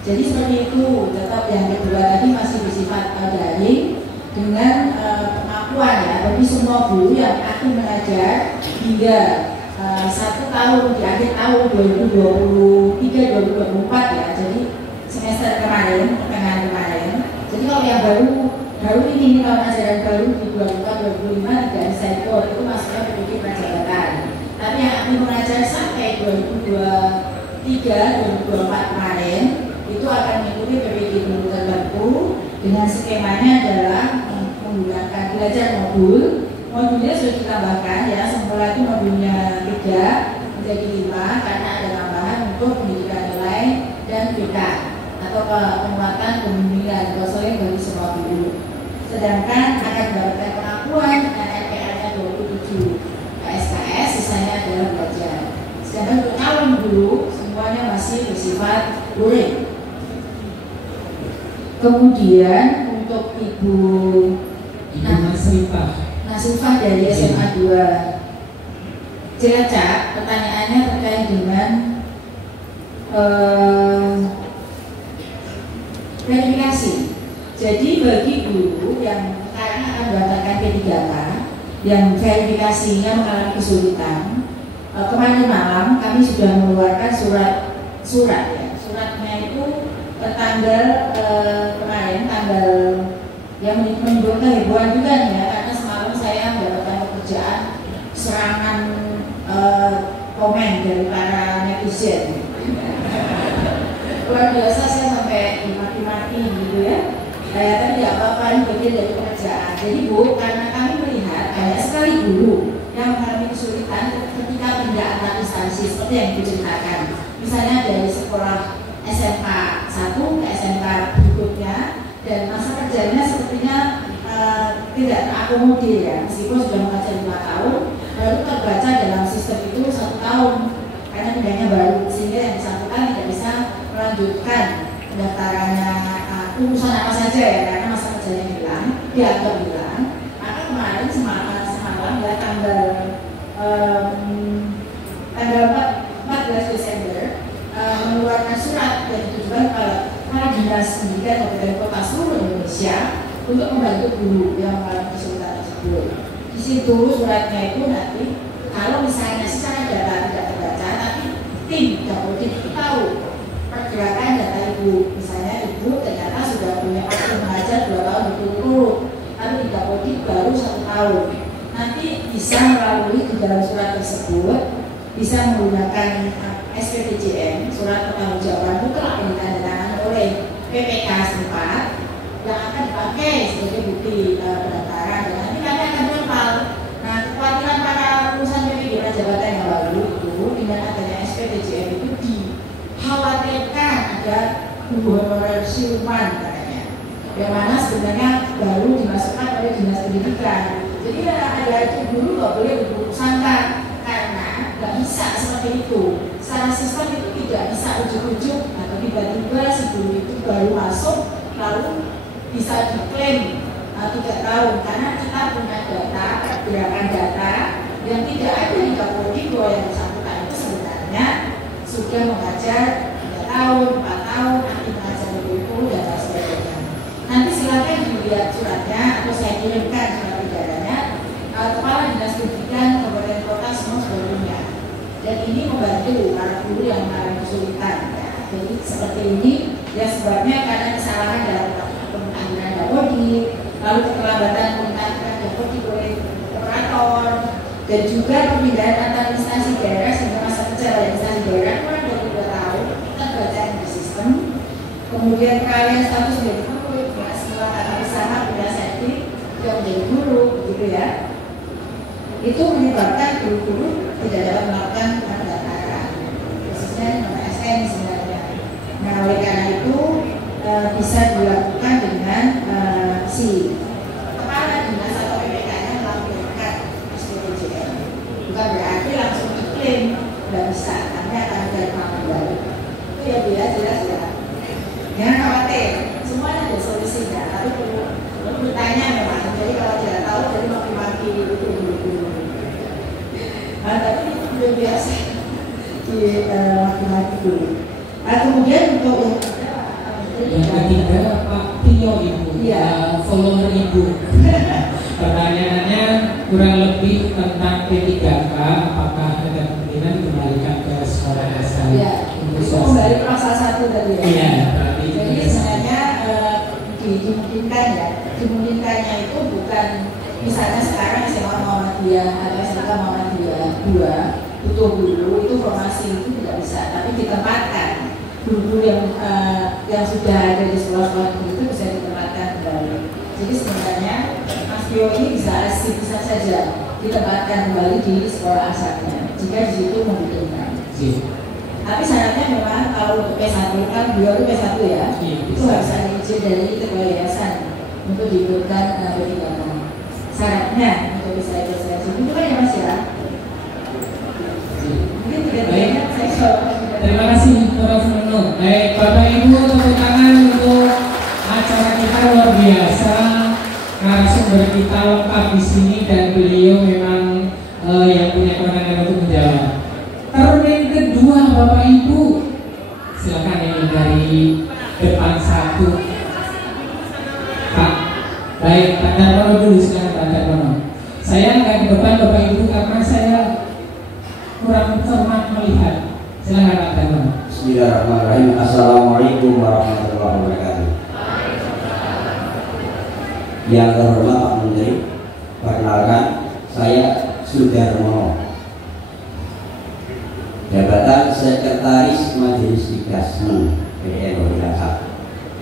Jadi seperti itu. Tetap yang kedua tadi masih bersifat daring dengan pengakuan ya, bagi semua guru yang aktif mengajar hingga 1 tahun di akhir tahun 2023-2024 ya. Jadi semester kemarin, pertengahan kemarin. Jadi kalau yang baru ini tahun ajaran baru di 2024-2025 tidak bisa ikut, itu masuknya PPG Prajabatan. Tapi yang aktif mengajar sampai 2023-2024 kemarin itu akan mengikuti PPG guru tertentu dengan skemanya adalah menggunakan belajar modulnya sudah ditambahkan ya, semula itu modulnya 3 menjadi 5 karena ada tambahan untuk pendidikan nilai dan BK atau penguatan pembimbingan konseling bagi semua guru. Sedangkan akan mendapatkan pengakuan dengan NPR-nya 27 SKS, sisanya adalah belajar. Sedangkan untuk calon guru semuanya masih bersifat luring. Kemudian untuk Ibu Nasifah dari SMA 2 Cilacap, pertanyaannya terkait dengan verifikasi. Jadi bagi guru yang sekarang akan mendapatkan P3K yang verifikasinya mengalami kesulitan, kemarin malam kami sudah mengeluarkan surat ya. Suratnya itu tanggal kemarin tanggal yang menimbulkan kehebohan juga nih ya, karena semalam saya mendapatkan pekerjaan serangan komen dari para netizen. Luar biasa, saya sampai dimaki-maki gitu ya. Tapi tidak apa-apa, ini bagian dari pekerjaan. Jadi Bu, karena kami melihat banyak sekali guru yang mengalami kesulitan ketika pindah antar instansi seperti yang diceritakan. Misalnya dari sekolah SMK 1 ke SMK berikutnya, dan masa kerjanya sepertinya tidak terakomodir ya, meskipun sudah mengajar 5 tahun baru terbaca dalam sistem itu 1 tahun karena pindahnya baru, sehingga yang bersangkutan tidak bisa melanjutkan pendaftarannya urusan apa saja ya, karena masa kerjanya hilang, dianggap hilang. Maka kemarin semalam ya tanggal 14 Desember mengeluarkan surat dan ditujukan para dinas pendidikan kabupaten kota seluruh Indonesia untuk membantu guru yang mengalami kesulitan tersebut. Di situ suratnya itu nanti kalau misalnya secara data tidak terbaca, tapi tim Dapodik itu tahu pergerakan data ibu. Misalnya ibu ternyata sudah punya waktu mengajar 2 tahun berturut-turut, tapi di Dapodik baru 1 tahun. Nanti bisa melalui di dalam surat tersebut bisa menggunakan SPTJM, surat pertanggungjawaban mutlak yang ditandatangani oleh PPK setempat yang akan dipakai sebagai bukti pendaftaran, dan nanti kami akan menempel. Nah, kekhawatiran para lulusan PPG Prajabatan yang baru itu dengan adanya honorer siluman katanya, yang mana sebenarnya baru dimasukkan oleh Dinas Pendidikan. Jadi ada guru nggak boleh berburuk sangka, karena nggak bisa seperti itu. Secara sistem itu tidak bisa ujuk-ujuk atau tiba-tiba si guru itu baru masuk lalu bisa diklaim 3 tahun, karena kita punya data, pergerakan data yang tidak ada di Kapolri bahwa yang bersangkutan itu sebenarnya sudah mengajar 3 tahun, 4 tahun, nanti mengajar itu dan lain sebagainya. Nanti silakan dilihat suratnya atau saya kirimkan surat edarannya. Kepala Dinas Pendidikan Kabupaten Kota semua sudah punya, dan ini membantu para guru yang mengalami kesulitan. Ya. Jadi seperti ini ya, sebabnya karena kesalahan dalam penggunaan Dapodi, lalu keterlambatan penggunaan Dapodi oleh operator, dan juga pemindahan antar instansi daerah sehingga masa kerja dari instansi daerah kurang dari 2 tahun kita baca di sistem. Kemudian kalian status menjadi guru, mahasiswa atau usaha pindah setting yang menjadi guru, begitu ya. Itu menyebabkan guru-guru tidak dapat melakukan pendaftaran, khususnya SN sebenarnya. Nah, oleh karena itu bisa dilakukan dengan si kepala dinas atau PPK-nya melakukan SBMPTN. Bukan berarti langsung diklaim, nggak bisa, nanti akan ada kembali. Itu ya Bu ya, jelas ya. Jangan khawatir, semuanya ada solusinya, tapi perlu bertanya memang. Jadi kalau tidak tahu, jadi maki-maki itu dulu. Tapi itu sudah biasa di maki-maki dulu. Kemudian untuk yang ketiga Pak Tio Ibu, follower Ibu. Pertanyaannya kurang lebih tentang P3K, apakah ada kemungkinan dikembalikan ke sekolah dasar? Iya, itu kembali pasal 1 tadi ya. Iya. Jadi sebenarnya dimungkinkan ya, dimungkinkannya itu bukan misalnya sekarang SMA Muhammadiyah atau SMK Muhammadiyah 2 butuh guru, itu formasi itu tidak bisa, tapi ditempatkan guru yang sudah ada di sekolah-sekolah itu bisa ditempatkan kembali. Jadi sebenarnya Mas Tio ini bisa saja ditempatkan kembali di sekolah asalnya jika di situ membutuhkan. Tapi syaratnya memang kalau untuk P1 kan beliau itu P1 ya, itu harus ada izin dari ketua yayasan untuk diikutkan P3K. Syaratnya untuk bisa ikut seleksi itu kan ya Mas ya. Mungkin tiga-tiganya saya jawab. Terima kasih Prof. Nunu. Baik, Bapak Ibu, tepuk tangan untuk acara kita luar biasa. Narasumber kita lengkap di sini dan beliau memang yang punya kewenangan untuk menjawab. Termin kedua Bapak Ibu, silakan ini dari depan 1. Pak, baik, Pak Darmono dulu, silakan Pak Darmono. Saya nggak ke depan Bapak Ibu karena saya kurang cermat melihat. Silakan Pak Darmono. Bismillahirrahmanirrahim. Assalamualaikum warahmatullahi wabarakatuh. Yang terhormat Pak Menteri, perkenalkan saya Sudarmono, jabatan Sekretaris Majelis Dikdasmen PDN Cilacap.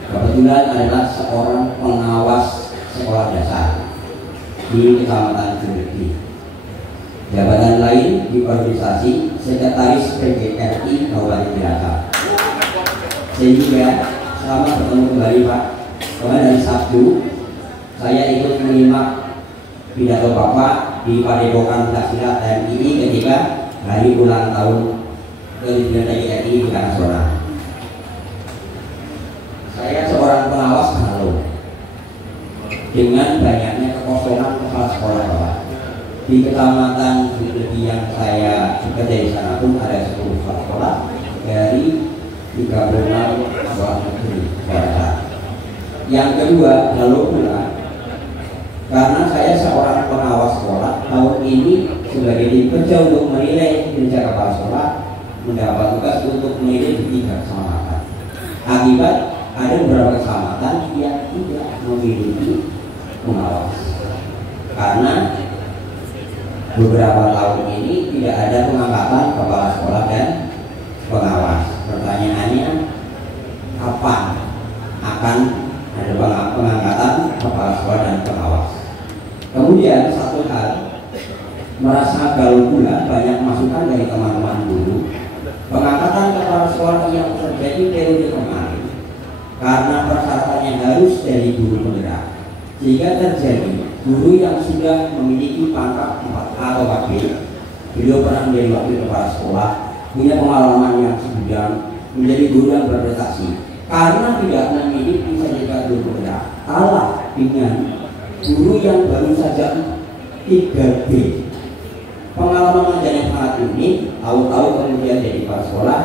Kebetulan adalah seorang pengawas sekolah dasar di Kecamatan Juregi. Jabatan lain di organisasi Sekretaris PGRI Kabupaten Cilacap. Sehingga selama bertemu kembali Pak, kemarin dari Sabtu saya ikut menyimak pidato Bapak di Padepokan Pencaksilat TNI ketika hari ulang tahun ke-9 TNI di Karangsono. Saya seorang pengawas halu dengan banyaknya kekosongan kepala sekolah Bapak. Di Kecamatan Juregi yang saya bekerja di sana pun ada 10 sekolah dari 36 sekolah negeri dasar. Yang kedua, lalu pula karena saya seorang pengawas sekolah, tahun ini sebagai tim kerja untuk menilai kinerja kepala sekolah mendapat tugas untuk menilai di 3 kecamatan. Akibat ada beberapa kecamatan yang tidak memiliki pengawas karena beberapa tahun ini tidak ada pengangkatan kepala sekolah dan pengawas. Pertanyaannya, kapan akan ada pengangkatan kepala sekolah dan pengawas? Kemudian satu hal, merasa galau pula banyak masukan dari teman-teman guru. Pengangkatan kepala sekolah yang terjadi periode kemarin karena persyaratannya harus dari guru penggerak, sehingga terjadi guru yang sudah memiliki pangkat 4A atau 4B. Beliau pernah menjadi wakil kepala sekolah, punya pengalaman yang sebidang, menjadi guru yang berprestasi. Karena tidak memiliki bisa jadi guru penggerak, kalah dengan guru yang baru saja 3B. Pengalaman mengajar yang sangat unik, tahu-tahu kemudian jadi kepala sekolah.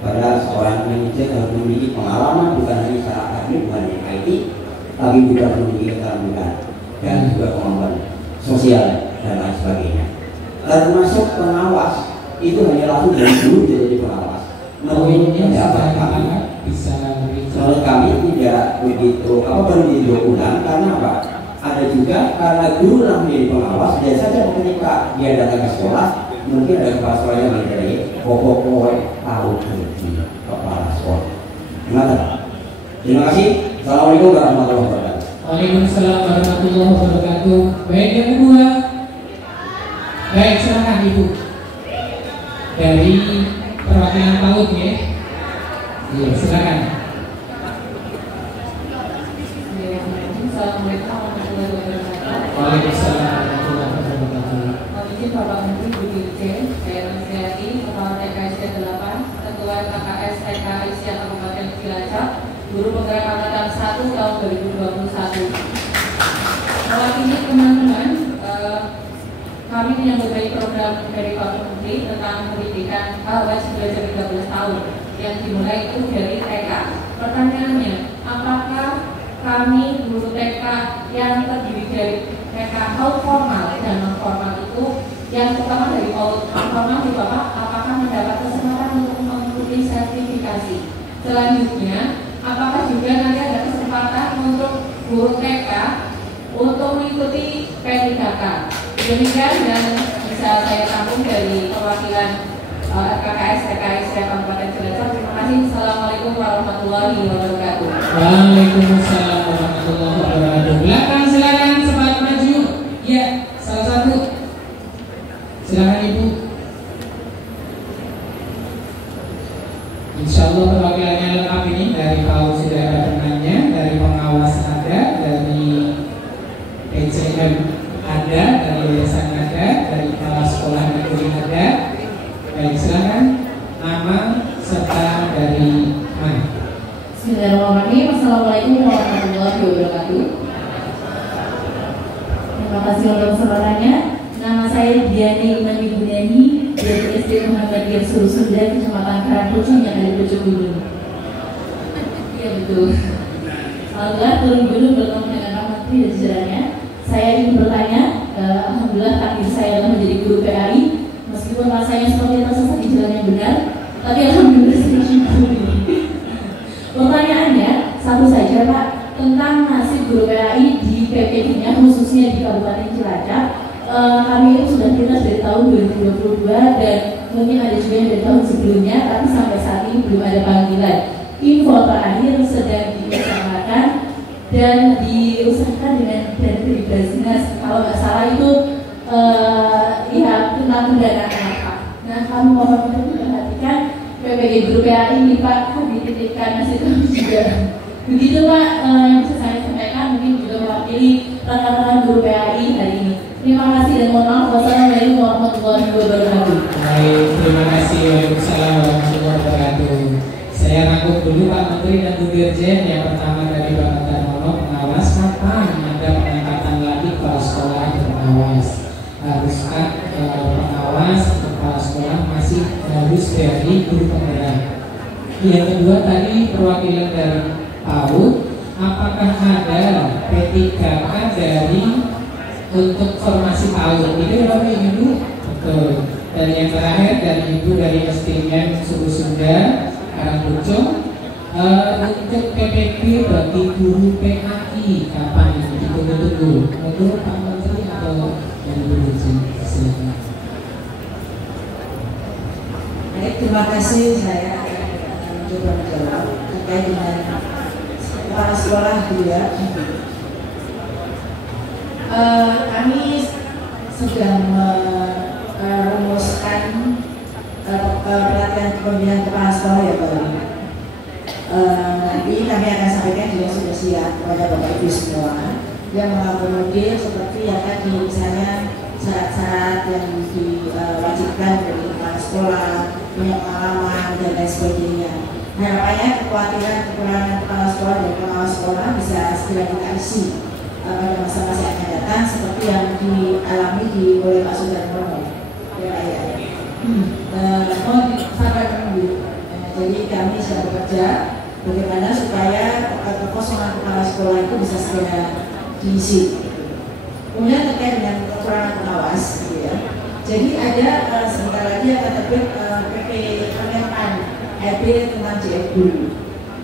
Pada seorang manajer harus memiliki pengalaman bukan hanya secara akademik, bukan hanya IT, tapi juga memiliki keterampilan dan juga kemampuan sosial dan lain sebagainya. Termasuk pengawas itu hanya langsung dari guru jadi pengawas. Menurut kami tidak begitu perlu diulang karena apa? Ada juga karena guru yang menjadi pengawas, biasa saja ketika dia datang ke sekolah, mungkin ada kepala sekolah yang menjadi pokok-pokok tahu kepala sekolah. Terima kasih. Assalamualaikum warahmatullahi wabarakatuh. Waalaikumsalam warahmatullahi wabarakatuh. Baik, yang kedua. Baik, silakan Ibu. Dari perwakilan PAUD ya. Iya, silakan. Assalamualaikum warahmatullahi wabarakatuh. Waalaikumsalam warahmatullahi wabarakatuh. Izin Bapak Menteri Budi Dirjen, saya Nasiati, Kepala TK ISIA 8, Ketua KKS TK ISIA Kabupaten Cilacap, Guru Penggerak Angkatan 1 tahun 2021. Mewakili teman-teman, kami menyambut baik program dari Pak Menteri tentang pendidikan wajib belajar 13 tahun yang dimulai itu dari TK. Pertanyaannya, apakah kami guru TK yang terdiri dari TK formal dan non formal itu yang pertama dari formal di Bapak apakah mendapat kesempatan untuk mengikuti sertifikasi? Selanjutnya, apakah juga nanti ada kesempatan untuk guru TK untuk mengikuti P3K? Demikian dan bisa saya tampung dari perwakilan RKKS TK ISIA Kabupaten Cilacap. Terima kasih. Assalamualaikum warahmatullahi wabarakatuh. Waalaikumsalam warahmatullahi wabarakatuh. Belakang silakan, cepat maju. Ya, salah satu. Silakan Ibu. Insya Allah perwakilannya lengkap ini. Dari PAUD sudah ada penanya, dari pengawas ada, dari PCM ada, dari yayasan ada, dari kepala sekolah negeri ada. Baik, silakan nama serta dari mana. Bismillahirrahmanirrahim. Assalamualaikum warahmatullahi wabarakatuh. Terima kasih untuk kesempatannya. Nama saya Diani Iman Ibunani dari SD Muhammadiyah Surusunda, Kecamatan Karangkucing yang ada di Pucuk Gunung. Iya betul. Alhamdulillah turun gunung bertemu dengan Pak Menteri dan jajarannya. Saya ingin bertanya, alhamdulillah takdir saya adalah menjadi guru PAI. Meskipun rasanya seperti tersesat di jalan yang benar, tapi alhamdulillah saya syukur. Pertanyaannya satu saja Pak, tentang nasib guru PAI di PPD-nya khususnya di Kabupaten Cilacap. Kami itu sudah dinas dari tahun 2022 dan mungkin ada juga yang dari tahun sebelumnya, tapi sampai saat ini belum ada panggilan. Info terakhir sedang diusahakan dan diusahakan dengan dana dari dinas. Kalau nggak salah itu ya tentang pendanaan apa. Nah, kami mohon untuk diperhatikan PPG Guru PAI ini Pak, dititipkan nasib kami juga. Begitu Pak yang bisa saya sampaikan, mungkin juga mewakili rekan-rekan Guru PAI hari ini. Terima kasih dan mohon maaf. Wassalamualaikum warahmatullahi wabarakatuh. Baik, terima kasih. Waalaikumsalam warahmatullahi wabarakatuh. Saya rangkum dulu Pak Menteri dan Bu Dirjen. Yang pertama dari Bapak Darmono, pengawas kapan ada pengangkatan lagi kepala sekolah atau pengawas? Haruskah pengawas kepala sekolah masih harus dari guru penggerak? Yang kedua tadi perwakilan dari PAUD, apakah ada P3K dari untuk formasi PAUD? Itu Bapak Ibu? Betul. Dan yang terakhir dari Ibu dari SDM Surusunda Karangkucing, untuk PPG bagi guru PAI kapan ini ditunggu-tunggu? Menurut Pak Menteri atau dari Bu Dirjen? Silakan. Baik, terima kasih. Saya akan mencoba menjawab terkait dengan kepala sekolah juga. Kami sudah merumuskan pelatihan kepemimpinan kepala sekolah ya Pak. PAI, kami akan sampaikan juga sudah siap kepada Bapak Ibu semua yang mengakomodir seperti yang tadi misalnya syarat-syarat yang diwajibkan dari kepala sekolah, punya pengalaman dan lain sebagainya. Harapannya kekhawatiran kekurangan kepala sekolah dan pengawas sekolah bisa segera kita isi pada masa-masa yang akan datang seperti yang dialami oleh Pak Sudarmono. Jadi kami sedang bekerja bagaimana supaya kekosongan kepala sekolah itu bisa segera diisi. Kemudian terkait dengan kekurangan pengawas, gitu ya. Jadi ada sebentar lagi akan terbit PP Permenpan RB tentang JF dulu.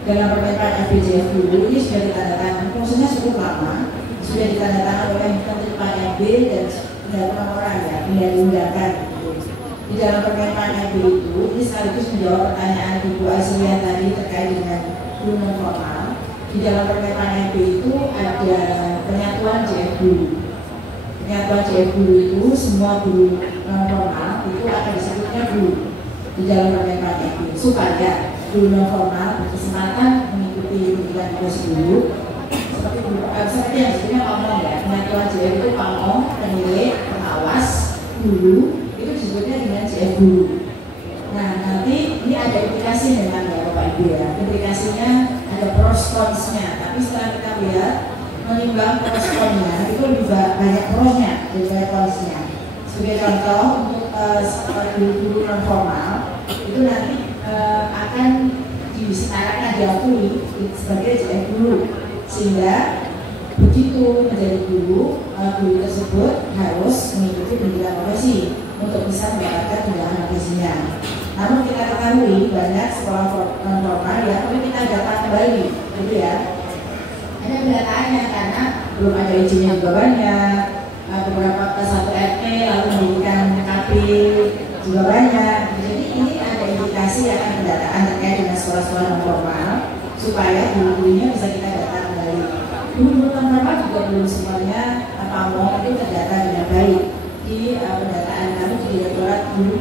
Dalam Permenpan RB JF dulu ini sudah ditandatangani, prosesnya cukup lama, sudah ditandatangani oleh Menteri PAN dan beberapa orang ya, tidak diundangkan. Di dalam Permenpan RB itu, ini sekaligus menjawab pertanyaan Ibu Aslia tadi terkait dengan guru non formal. Di dalam Permenpan RB itu ada penyatuan JF dulu. Penyatuan JF dulu itu semua guru non formal itu akan disebutnya guru di dalam Permenpan RB supaya guru non formal berkesempatan mengikuti pendidikan kelas dulu seperti yang disebutnya pamong ya. Penyatuan JF itu pamong, penilai, pengawas, guru itu disebutnya dengan JF dulu. Nah nanti ini ada implikasi memang ya Bapak Ibu ya. Implikasinya ada pros consnya, tapi setelah kita lihat menimbang pros consnya itu juga banyak prosnya dan consnya. Sebagai contoh untuk guru non formal itu nanti akan disetarakan diakui sebagai JF dulu, sehingga begitu menjadi guru tersebut harus mengikuti pendidikan profesi untuk bisa mendapatkan tunjangan profesinya. Namun kita ketahui banyak sekolah non formal ya perlu kita data kembali, gitu ya. Ada pendataannya karena belum ada izinnya juga banyak, beberapa ke satu RT lalu pendidikan KP juga banyak. Jadi ini ada indikasi akan pendataan terkait dengan sekolah-sekolah non formal supaya guru-gurunya bisa kita data kembali. Guru non formal juga belum semuanya pamong itu terdata dengan baik di pendataan kami di Direktorat Guru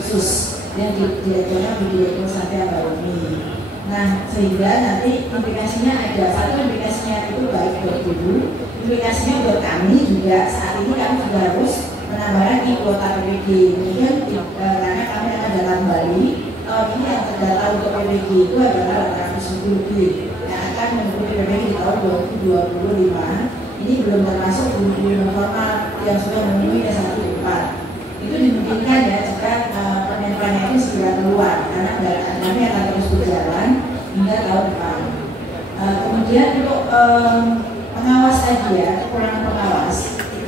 Khusus yang di Direktur sampai Baromi. Nah sehingga nanti implikasinya ada, satu implikasinya itu baik buat guru, implikasinya buat kami juga saat ini kami juga harus menambah lagi kuota PPG. Mungkin karena kami akan dalam kembali tahun ini yang terdata untuk PPG itu adalah 810 lebih yang akan mengikuti PPG di tahun 2025. Ini belum termasuk guru-guru non formal yang sudah memenuhi S1 4. Itu dimungkinkan ya jika Permenpannya itu segera keluar karena pendataan kami akan terus berjalan hingga tahun depan. Kemudian untuk pengawas tadi ya, kekurangan pengawas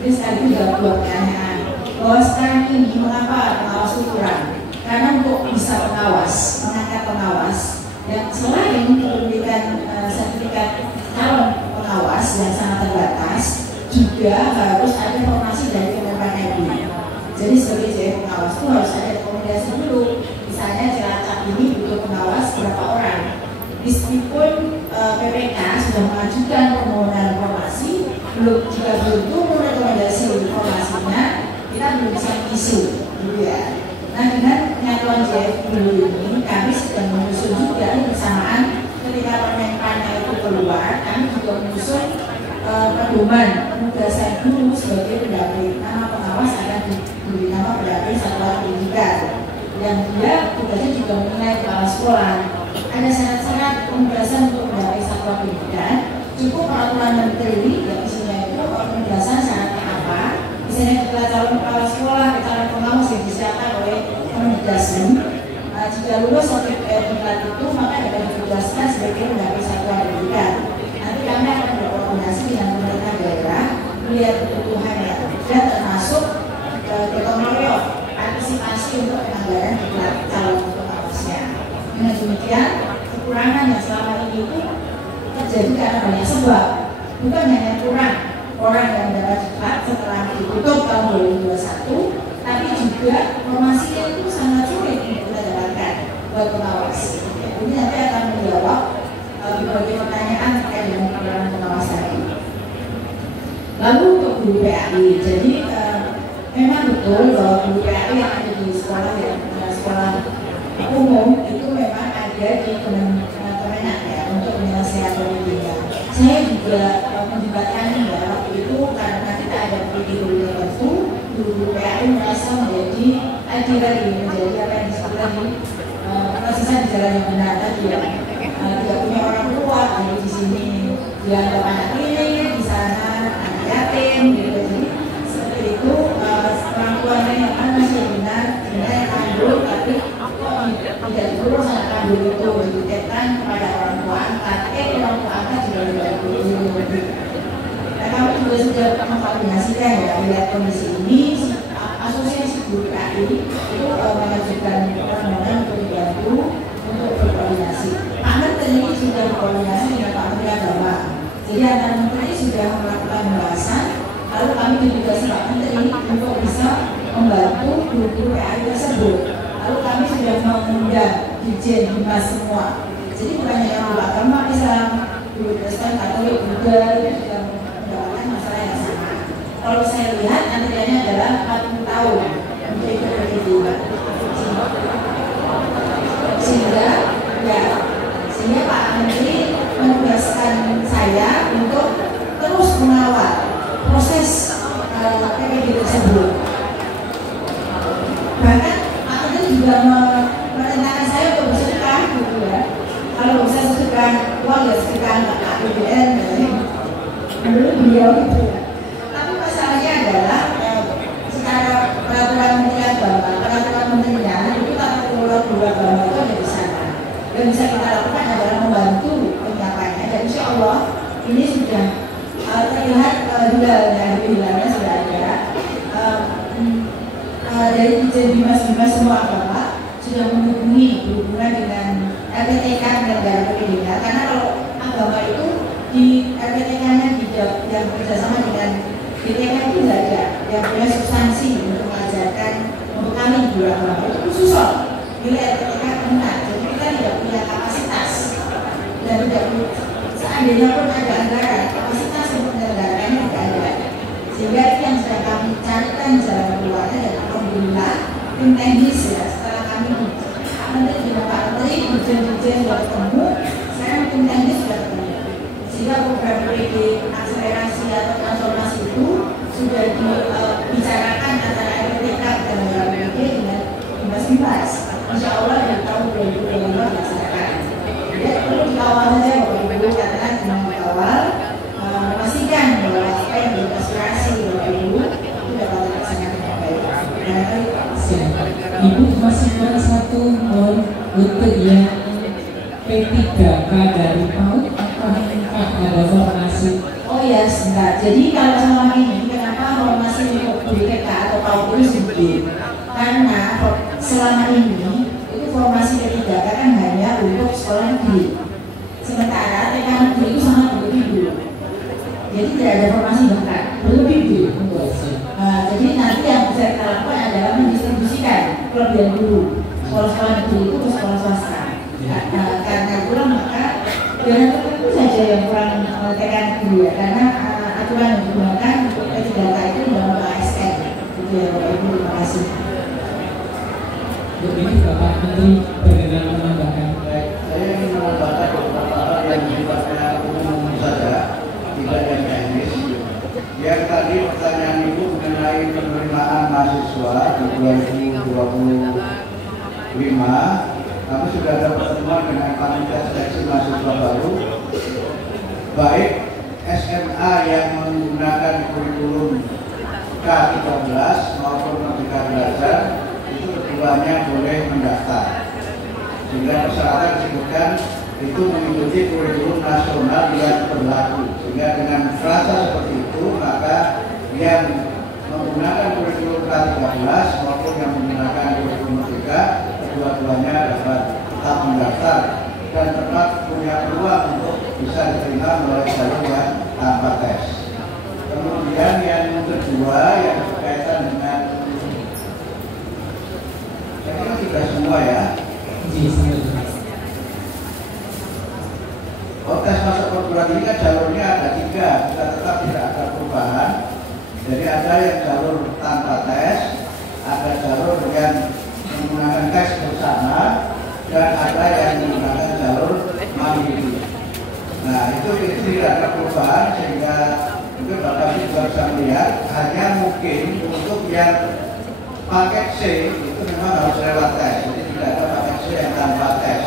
ini sekali juga buat pertanyaan bahwa sekarang ini mengapa pengawas itu kurang? Karena untuk bisa pengawas, mengangkat pengawas yang selain memberikan sertifikat calon pengawas yang sangat terbatas, juga harus ada formasi dari Kemenpan. Jadi sebagai JF pengawas itu harus ada rekomendasi dulu. Misalnya Cilacap ini butuh pengawas berapa orang. Meskipun PPK sudah mengajukan permohonan formasi, jika belum turun rekomendasi informasinya, kita belum bisa mengisi, gitu ya. Nah dengan penyatuan JF dulu ini, kami sedang menyusun juga bersamaan ketika Permenpannya itu keluar, kami juga menyusun pedoman penugasan guru sebagai pendamping. Nama pengawas akan diberi nama pendamping satuan pendidikan yang dia tugasnya juga mengenai kepala sekolah. Ada syarat-syarat penugasan untuk pendamping satuan pendidikan. Cukup peraturan menteri yang isinya itu penugasan syaratnya apa. Misalnya kita calon kepala sekolah, calon pengawas yang disiapkan oleh Kemendikbud. Jika lulus sertifikat itu maka dapat ditugaskan sebagai pendamping satuan pendidikan. Nanti kami akan berkoordinasi dengan pemerintah daerah melihat kebutuhannya dan termasuk gotong royong antisipasi untuk penganggaran diklat calon pengawasnya. Dengan demikian kekurangan yang selama ini itu terjadi karena banyak sebab, bukan hanya kurang orang yang mendapat diklat setelah ditutup tahun 2021, tapi juga formasinya itu sangat sulit untuk kita dapatkan buat pengawas. Ini nanti akan menjawab berbagai pertanyaan terkait dengan kekurangan pengawas tadi. Lalu untuk guru PAI, jadi memang betul bahwa guru PAI yang ada di sekolah umum itu memang ada di Kemenak ya untuk sehat dan dunia. Saya juga menjebatkan waktu itu karena kita ada guru tertentu, guru PAI merasa menjadi menjadi apa yang disebut tadi prosesnya di jalan yang benar tadi ya. Tidak punya orang tua, jadi di sini dianggap anak ini, di sana anak yatim, gitu. Jadi seperti itu orang tuanya yang masih benar yang kandung, tapi tidak diurus anak kandung itu dititipkan kepada orang tua angkat. Orang tua angkat juga tidak diurus. Nah, kami juga sudah mengkoordinasikan ya melihat kondisi ini. Asosiasi Guru PAI itu mengajukan permohonan untuk dibantu untuk berkoordinasi. Pak Menteri sudah berkoordinasi dengan Pak Menteri Agama. Jadi antara menteri sudah melakukan pembahasan, lalu kami juga Pak Menteri untuk bisa membantu guru-guru PAI tersebut. Lalu kami sudah mengundang Dirjen Bimas semua. Jadi bukan hanya guru agama Islam, guru Kristen, Katolik, Buddha itu sudah mendapatkan masalah yang sama. Kalau saya lihat antriannya adalah 40 tahun untuk ikut pendidikan. Sehingga Pak Menteri menugaskan saya untuk terus mengawal proses PPD tersebut. Bahkan Pak Menteri juga memerintahkan saya untuk bersedekah gitu ya. Kalau bisa sedekah uang ya sedekah APBN menurut beliau itu ya. Tapi masalahnya adalah secara peraturan Menteri Agama, peraturan menterinya itu tata kelola guru agama itu ada di sana. Yang bisa kita lakukan adalah membantu penyiapannya. Dan insya Allah ini sudah terlihat hilalnya sudah ada. Dari Dirjen Bimas semua agama sudah menghubungi berhubungan dengan RPTK Negara Pendidikan. Karena kalau agama itu di RPTK-nya yang bekerjasama dengan BTK itu tidak ada yang punya substansi untuk mengajarkan membekali guru agama itu khusus bila RPTK benar. Jadi kita tidak punya kapasitas dan tidak punya, seandainya pun ada anggaran kapasitas untuk menyelenggarakannya tidak ada. Sehingga itu yang sedang kami carikan jalan keluarnya dan alhamdulillah tim teknis ya setelah kami Menteri dengan Pak Menteri Dirjen sudah ketemu, sekarang tim teknis sudah ketemu. Sehingga program PPD akselerasi atau transformasi itu sudah dibicarakan antara RPTK dan PPD dengan Bimas. Insya Allah di tahun 2025 dilaksanakan. Jadi perlu dikawal saja Bapak Ibu karena dengan dikawal memastikan bahwa apa yang diinspirasi Bapak Ibu itu dapat dilaksanakan dengan baik. Ibu masih ada satu untuk yang P3K dari PAUD apakah ada formasi? Oh ya, sebentar. Jadi kalau selama ini kenapa formasi untuk BPK atau PAUD itu sedikit? Karena selama ini itu formasi P3K kan hanya untuk sekolah negeri. Sementara TK negeri itu sangat berlebih dulu. Jadi tidak ada formasi bahkan berlebih dulu. Jadi nanti yang bisa kita lakukan adalah mendistribusikan kelebihan dulu sekolah-sekolah negeri itu ke sekolah swasta. Karena kurang maka dana tertentu saja yang kurang TK negeri ya. Karena aturan yang digunakan untuk P3K itu dalam ASN. Itu ya Bapak Ibu, terima kasih. Demikian Bapak Menteri berkenan menambahkan. Baik, saya ingin menambahkan beberapa hal yang sifatnya umum saja, tidak yang teknis. Yang tadi pertanyaan Ibu mengenai penerimaan mahasiswa di 2025, kami sudah ada pertemuan dengan panitia seleksi mahasiswa baru, baik SMA yang menggunakan kurikulum K13 maupun Merdeka Belajar itu keduanya boleh mendaftar. Sehingga persyaratan disebutkan itu mengikuti kurikulum nasional yang berlaku. Sehingga dengan frasa seperti itu maka yang menggunakan kurikulum K13 maupun yang menggunakan kurikulum Merdeka kedua-duanya dapat tetap mendaftar dan tetap punya peluang untuk bisa diterima melalui jalur yang tanpa tes. Kemudian yang kedua yang berkaitan dengan saya kira tidak semua ya. Tes masuk perguruan tinggi kan jalurnya ada 3, kita tetap tidak ada perubahan. Jadi ada yang jalur tanpa tes, ada jalur yang menggunakan tes bersama, dan ada yang menggunakan jalur mandiri. Nah itu tidak ada perubahan, sehingga mungkin Bapak juga bisa melihat, hanya mungkin untuk yang paket C itu memang harus lewat tes, jadi tidak ada paket C yang tanpa tes.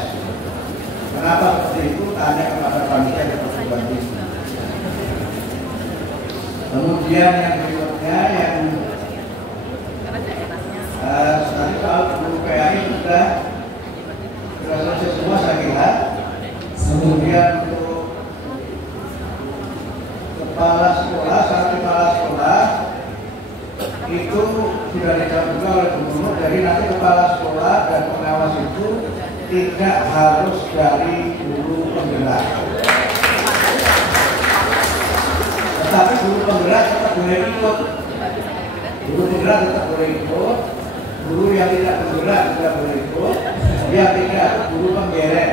Kenapa seperti itu? Tanya kepada panitia di perguruan tinggi. Kemudian yang berikutnya yang tadi soal guru PAI sudah selesai semua saya kira. Kemudian untuk kepala sekolah, satu kepala sekolah itu sudah dicampurkan oleh gubernur. Jadi nanti kepala sekolah dan pengawas itu tidak harus dari guru penggerak. Tetapi guru penggerak tetap boleh ikut. Guru penggerak tetap boleh ikut. Guru yang tidak penggerak tidak boleh ikut. Yang tidak guru penggeret.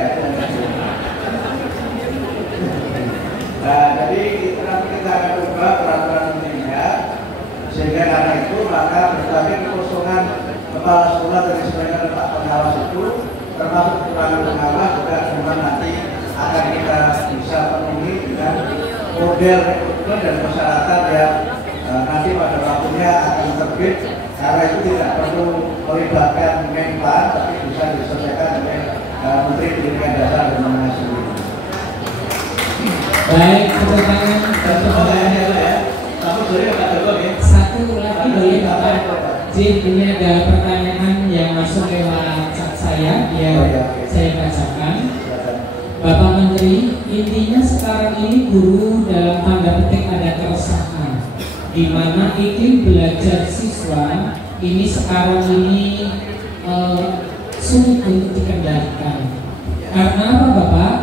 Nah, jadi nanti kita akan ubah peraturan menterinya, sehingga karena itu maka berbagai kekosongan kepala sekolah dan sebagainya Pak pengawas itu, termasuk kekurangan pengawas juga memang nanti akan kita bisa penuhi dengan model rekrutmen dan persyaratan yang nanti pada waktunya akan terbit, karena itu tidak perlu melibatkan Menpan, tapi bisa diselesaikan oleh Menteri Pendidikan Dasar dan Menengah sendiri. Baik, tepuk tangan satu lagi boleh Bapak Jin, ini ada pertanyaan yang masuk lewat chat saya, saya bacakan. Bapak Menteri, intinya sekarang ini guru dalam tanda petik ada keresahan, di mana iklim belajar siswa ini sekarang ini sulit untuk dikendalikan. Karena apa Bapak?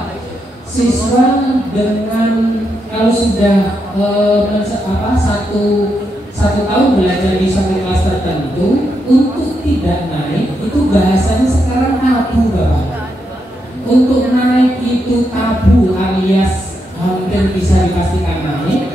Siswa dengan kalau sudah satu tahun belajar di satu kelas tertentu, untuk tidak naik itu bahasanya sekarang tabu Bapak. Untuk naik itu tabu alias hampir bisa dipastikan naik.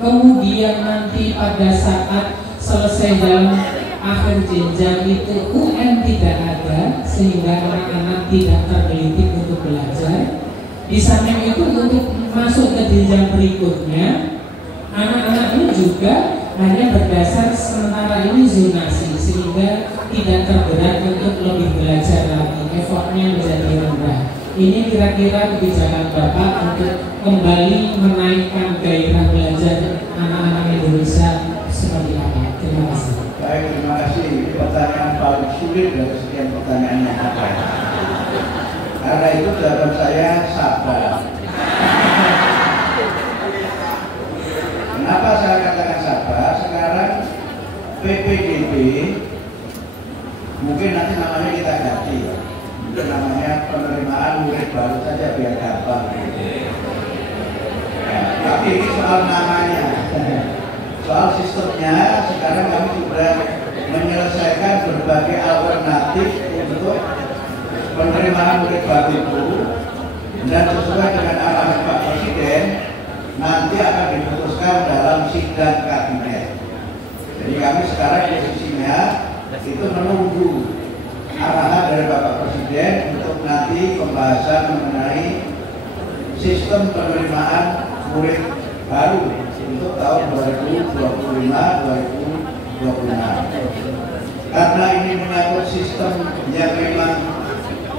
Kemudian nanti pada saat selesai dalam akhir jenjang itu UN tidak ada, sehingga anak-anak tidak tergelitik untuk belajar. Di samping itu untuk masuk ke jenjang berikutnya, anak-anak ini juga hanya berdasar sementara ini zonasi, sehingga tidak tergerak untuk lebih belajar lagi, effortnya menjadi rendah. Ini kira-kira kebijakan Bapak untuk kembali menaikkan gairah belajar anak-anak Indonesia seperti apa? Terima kasih. Baik, terima kasih. Ini pertanyaan paling sulit dari sekian pertanyaan yang ada. Karena itu jawaban saya sabar. Kenapa saya katakan sabar? Sekarang PPDB mungkin nanti namanya kita ganti, mungkin namanya penerimaan murid baru saja biar gampang. Tapi ini soal namanya, soal sistemnya. Sekarang kami sudah menyelesaikan berbagai alternatif untuk penerimaan murid baru itu, dan sesuai dengan arahan Pak Presiden nanti akan diputuskan dalam sidang kabinet. Jadi kami sekarang posisinya itu menunggu arahan dari Bapak Presiden untuk nanti pembahasan mengenai sistem penerimaan murid baru untuk tahun 2025-2026. Karena ini menyangkut sistem yang memang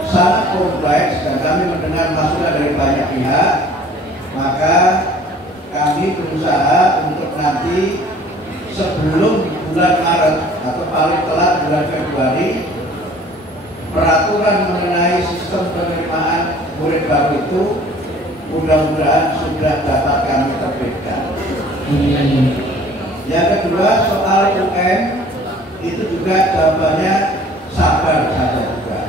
sangat kompleks dan kami mendengar masukan dari banyak pihak, maka kami berusaha untuk nanti sebelum bulan Maret atau paling telat bulan Februari, peraturan mengenai sistem penerimaan murid baru itu mudah-mudahan sudah dapat kami terbitkan. Yang kedua, soal UN itu juga jawabannya sabar saja juga.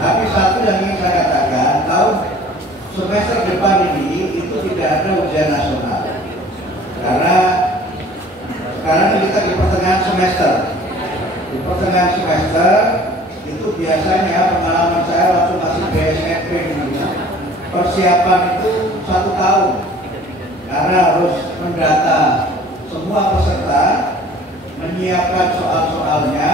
Tapi satu yang ingin saya katakan, tahun semester depan ini itu tidak ada ujian nasional. Karena sekarang kita di pertengahan semester. Di pertengahan semester itu biasanya pengalaman saya waktu masih BSNP dulu, persiapan itu 1 tahun. Karena harus mendata semua peserta, menyiapkan soal-soalnya,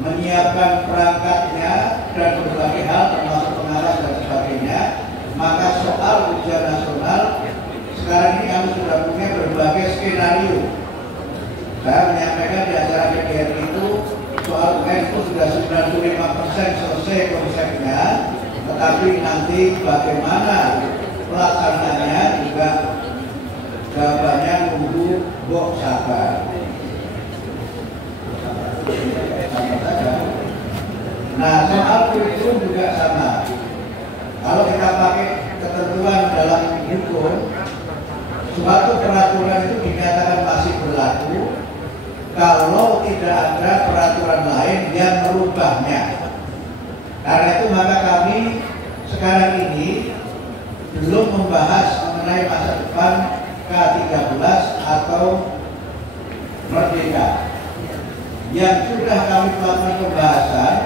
menyiapkan perangkatnya dan berbagai hal termasuk pengawas dan sebagainya. Maka soal ujian nasional sekarang ini kami sudah punya berbagai skenario. Saya menyampaikan di acara DPR itu soal UN itu sudah 95% selesai konsepnya, tetapi nanti bagaimana pelaksanaannya juga jawabannya nunggu bok sabar. Nah, soal kurikulum juga sama. Kalau kita pakai ketentuan dalam hukum, suatu peraturan itu dinyatakan masih berlaku kalau tidak ada peraturan lain yang merubahnya. Karena itu maka kami sekarang ini belum membahas mengenai masa depan K13 atau Merdeka. Yang sudah kami melakukan pembahasan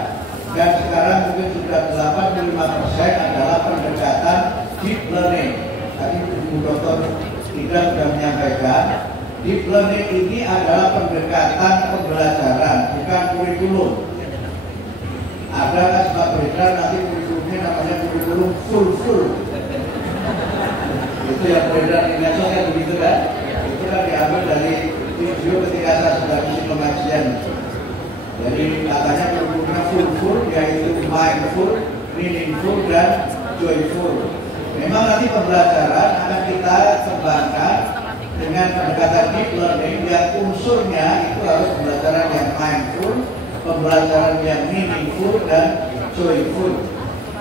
dan sekarang mungkin sudah 85% adalah pendekatan deep learning. Tadi Bu Dr. Ida sudah menyampaikan, deep learning ini adalah pendekatan pembelajaran, bukan kurikulum. Ada kan sebab beredar nanti kurikulumnya namanya kurikulum full. Itu yang beredar di medsos kan begitu kan? Itu kan diambil dari video ketika saya sudah isi pengajian. Jadi katanya kurikulumnya full, yaitu mindful, meaningful, dan joyful. Memang nanti pembelajaran akan kita kembangkan dengan pendekatan deep learning yang unsurnya itu harus pembelajaran yang mindful, pembelajaran yang meaningful, dan joyful.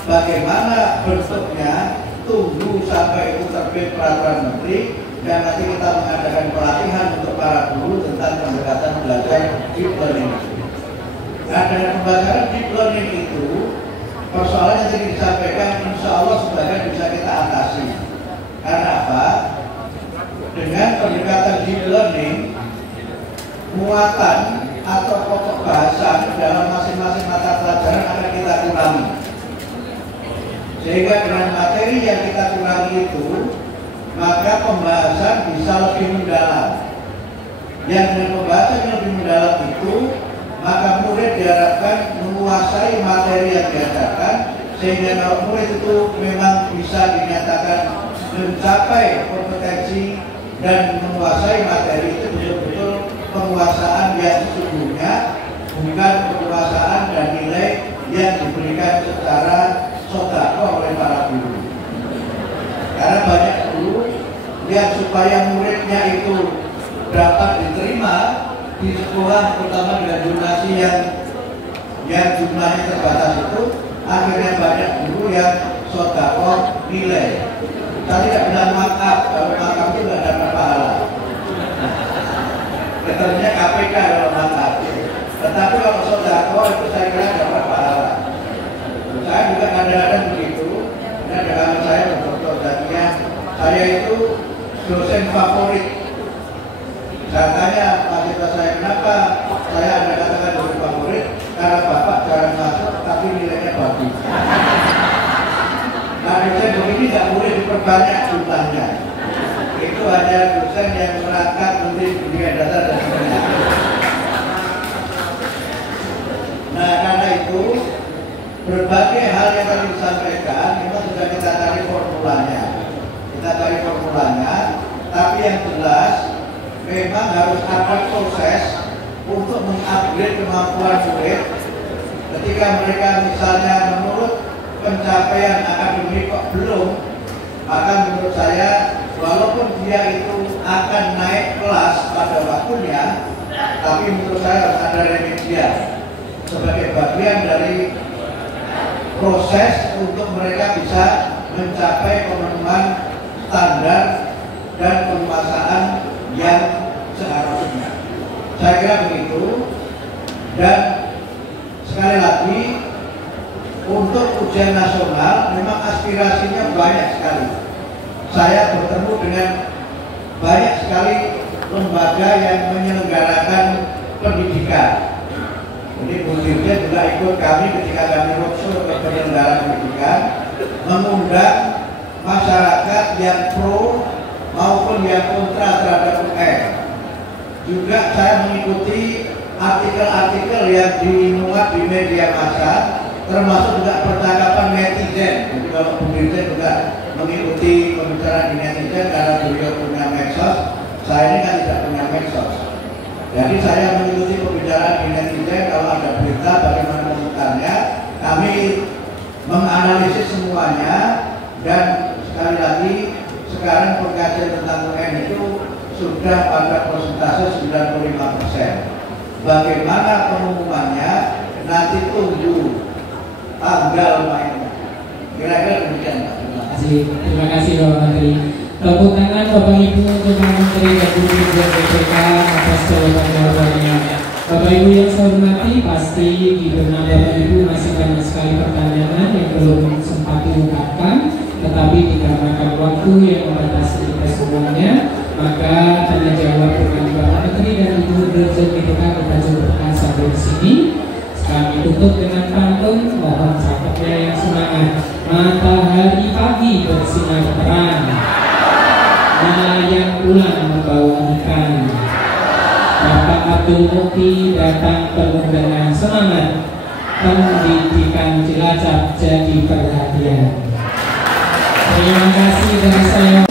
Bagaimana bentuknya? Tunggu sampai itu terbit peraturan menteri dan nanti kita mengadakan pelatihan untuk para guru tentang pendekatan belajar deep learning. Nah, dengan pembelajaran deep learning itu persoalan yang tadi disampaikan insya Allah sebagian bisa kita atasi. Karena apa? Dengan pendekatan deep learning, muatan atau pokok bahasa dalam masing-masing mata pelajaran akan kita kurangi. Sehingga dengan materi yang kita kurangi itu, maka pembahasan bisa lebih mendalam. Yang dengan pembahasan yang lebih mendalam itu, maka murid diharapkan menguasai materi yang diajarkan, sehingga kalau murid itu memang bisa dinyatakan mencapai kompetensi dan menguasai materi itu betul-betul penguasaan yang sesungguhnya, bukan penguasaan dan nilai yang diberikan secara sodako oleh para guru. Karena banyak guru yang supaya muridnya itu dapat diterima di sekolah, terutama dengan donasi yang jumlahnya terbatas itu, akhirnya banyak guru yang sodako nilai. Saya tidak bilang maaf, kalau maaf itu tidak dapat pahala. Katanya KPK kalau maaf. Tetapi kalau sodako itu saya kira dapat pahala. Saya juga kadang-kadang begitu. Dan dengan saya Dr. Zakia, saya itu dosen favorit. Saya tanya mahasiswa saya, kenapa saya ada katakan dosen favorit? Karena Bapak jarang masuk, tapi nilainya bagus. Nah, dosen begini tidak boleh diperbanyak jumlahnya. Itu hanya dosen yang merangkap Menteri Pendidikan Dasar dan Menengah. Nah, karena itu berbagai hal yang tadi disampaikan memang sudah kita cari formulanya. Tapi yang jelas memang harus ada proses untuk mengupgrade kemampuan murid. Ketika mereka misalnya menurut pencapaian akademik kok belum, maka menurut saya walaupun dia itu akan naik kelas pada waktunya, tapi menurut saya harus ada remedial sebagai bagian dari proses untuk mereka bisa mencapai pemenuhan standar dan penguasaan yang seharusnya. Saya kira begitu. Dan sekali lagi, untuk ujian nasional memang aspirasinya banyak sekali. Saya bertemu dengan banyak sekali lembaga yang menyelenggarakan pendidikan. Jadi Bu Dirjen juga ikut kami ketika kami roadshow ke penyelenggara pendidikan, mengundang masyarakat yang pro maupun yang kontra terhadap UN. Juga saya mengikuti artikel-artikel yang dimuat di media massa termasuk juga percakapan netizen. Jadi Bapak Bu Dirjen juga mengikuti pembicaraan di netizen karena beliau punya medsos, saya ini kan tidak punya medsos. Jadi saya mengikuti pembicaraan di netizen, kalau ada berita bagaimana komentarnya, kami menganalisis semuanya, dan sekali lagi sekarang pengkajian tentang UN itu sudah pada persentase 95%. Bagaimana pengumumannya nanti tunggu tanggal mainnya. Kira-kira demikian Pak. Terima kasih Bapak Menteri. Tepuk tangan Bapak Ibu untuk Pak Menteri Republik BPK atas jawaban-jawabannya. Bapak Ibu yang saya hormati, pasti di benak Bapak Ibu masih banyak sekali pertanyaan yang belum sempat diungkapkan, tetapi dikarenakan waktu yang membatasi kita semuanya, maka tanya jawab dengan Bapak Menteri dan Ibu Dirjen BPK kita cukupkan sampai di sini. Kami tutup dengan pantun, mohon catatnya yang semangat. Matahari pagi bersinar terang, nelayan pulang membawa ikan. Bapak Abdul Mukti datang penuh dengan semangat, pendidikan Cilacap jadi perhatian. Terima kasih dari saya.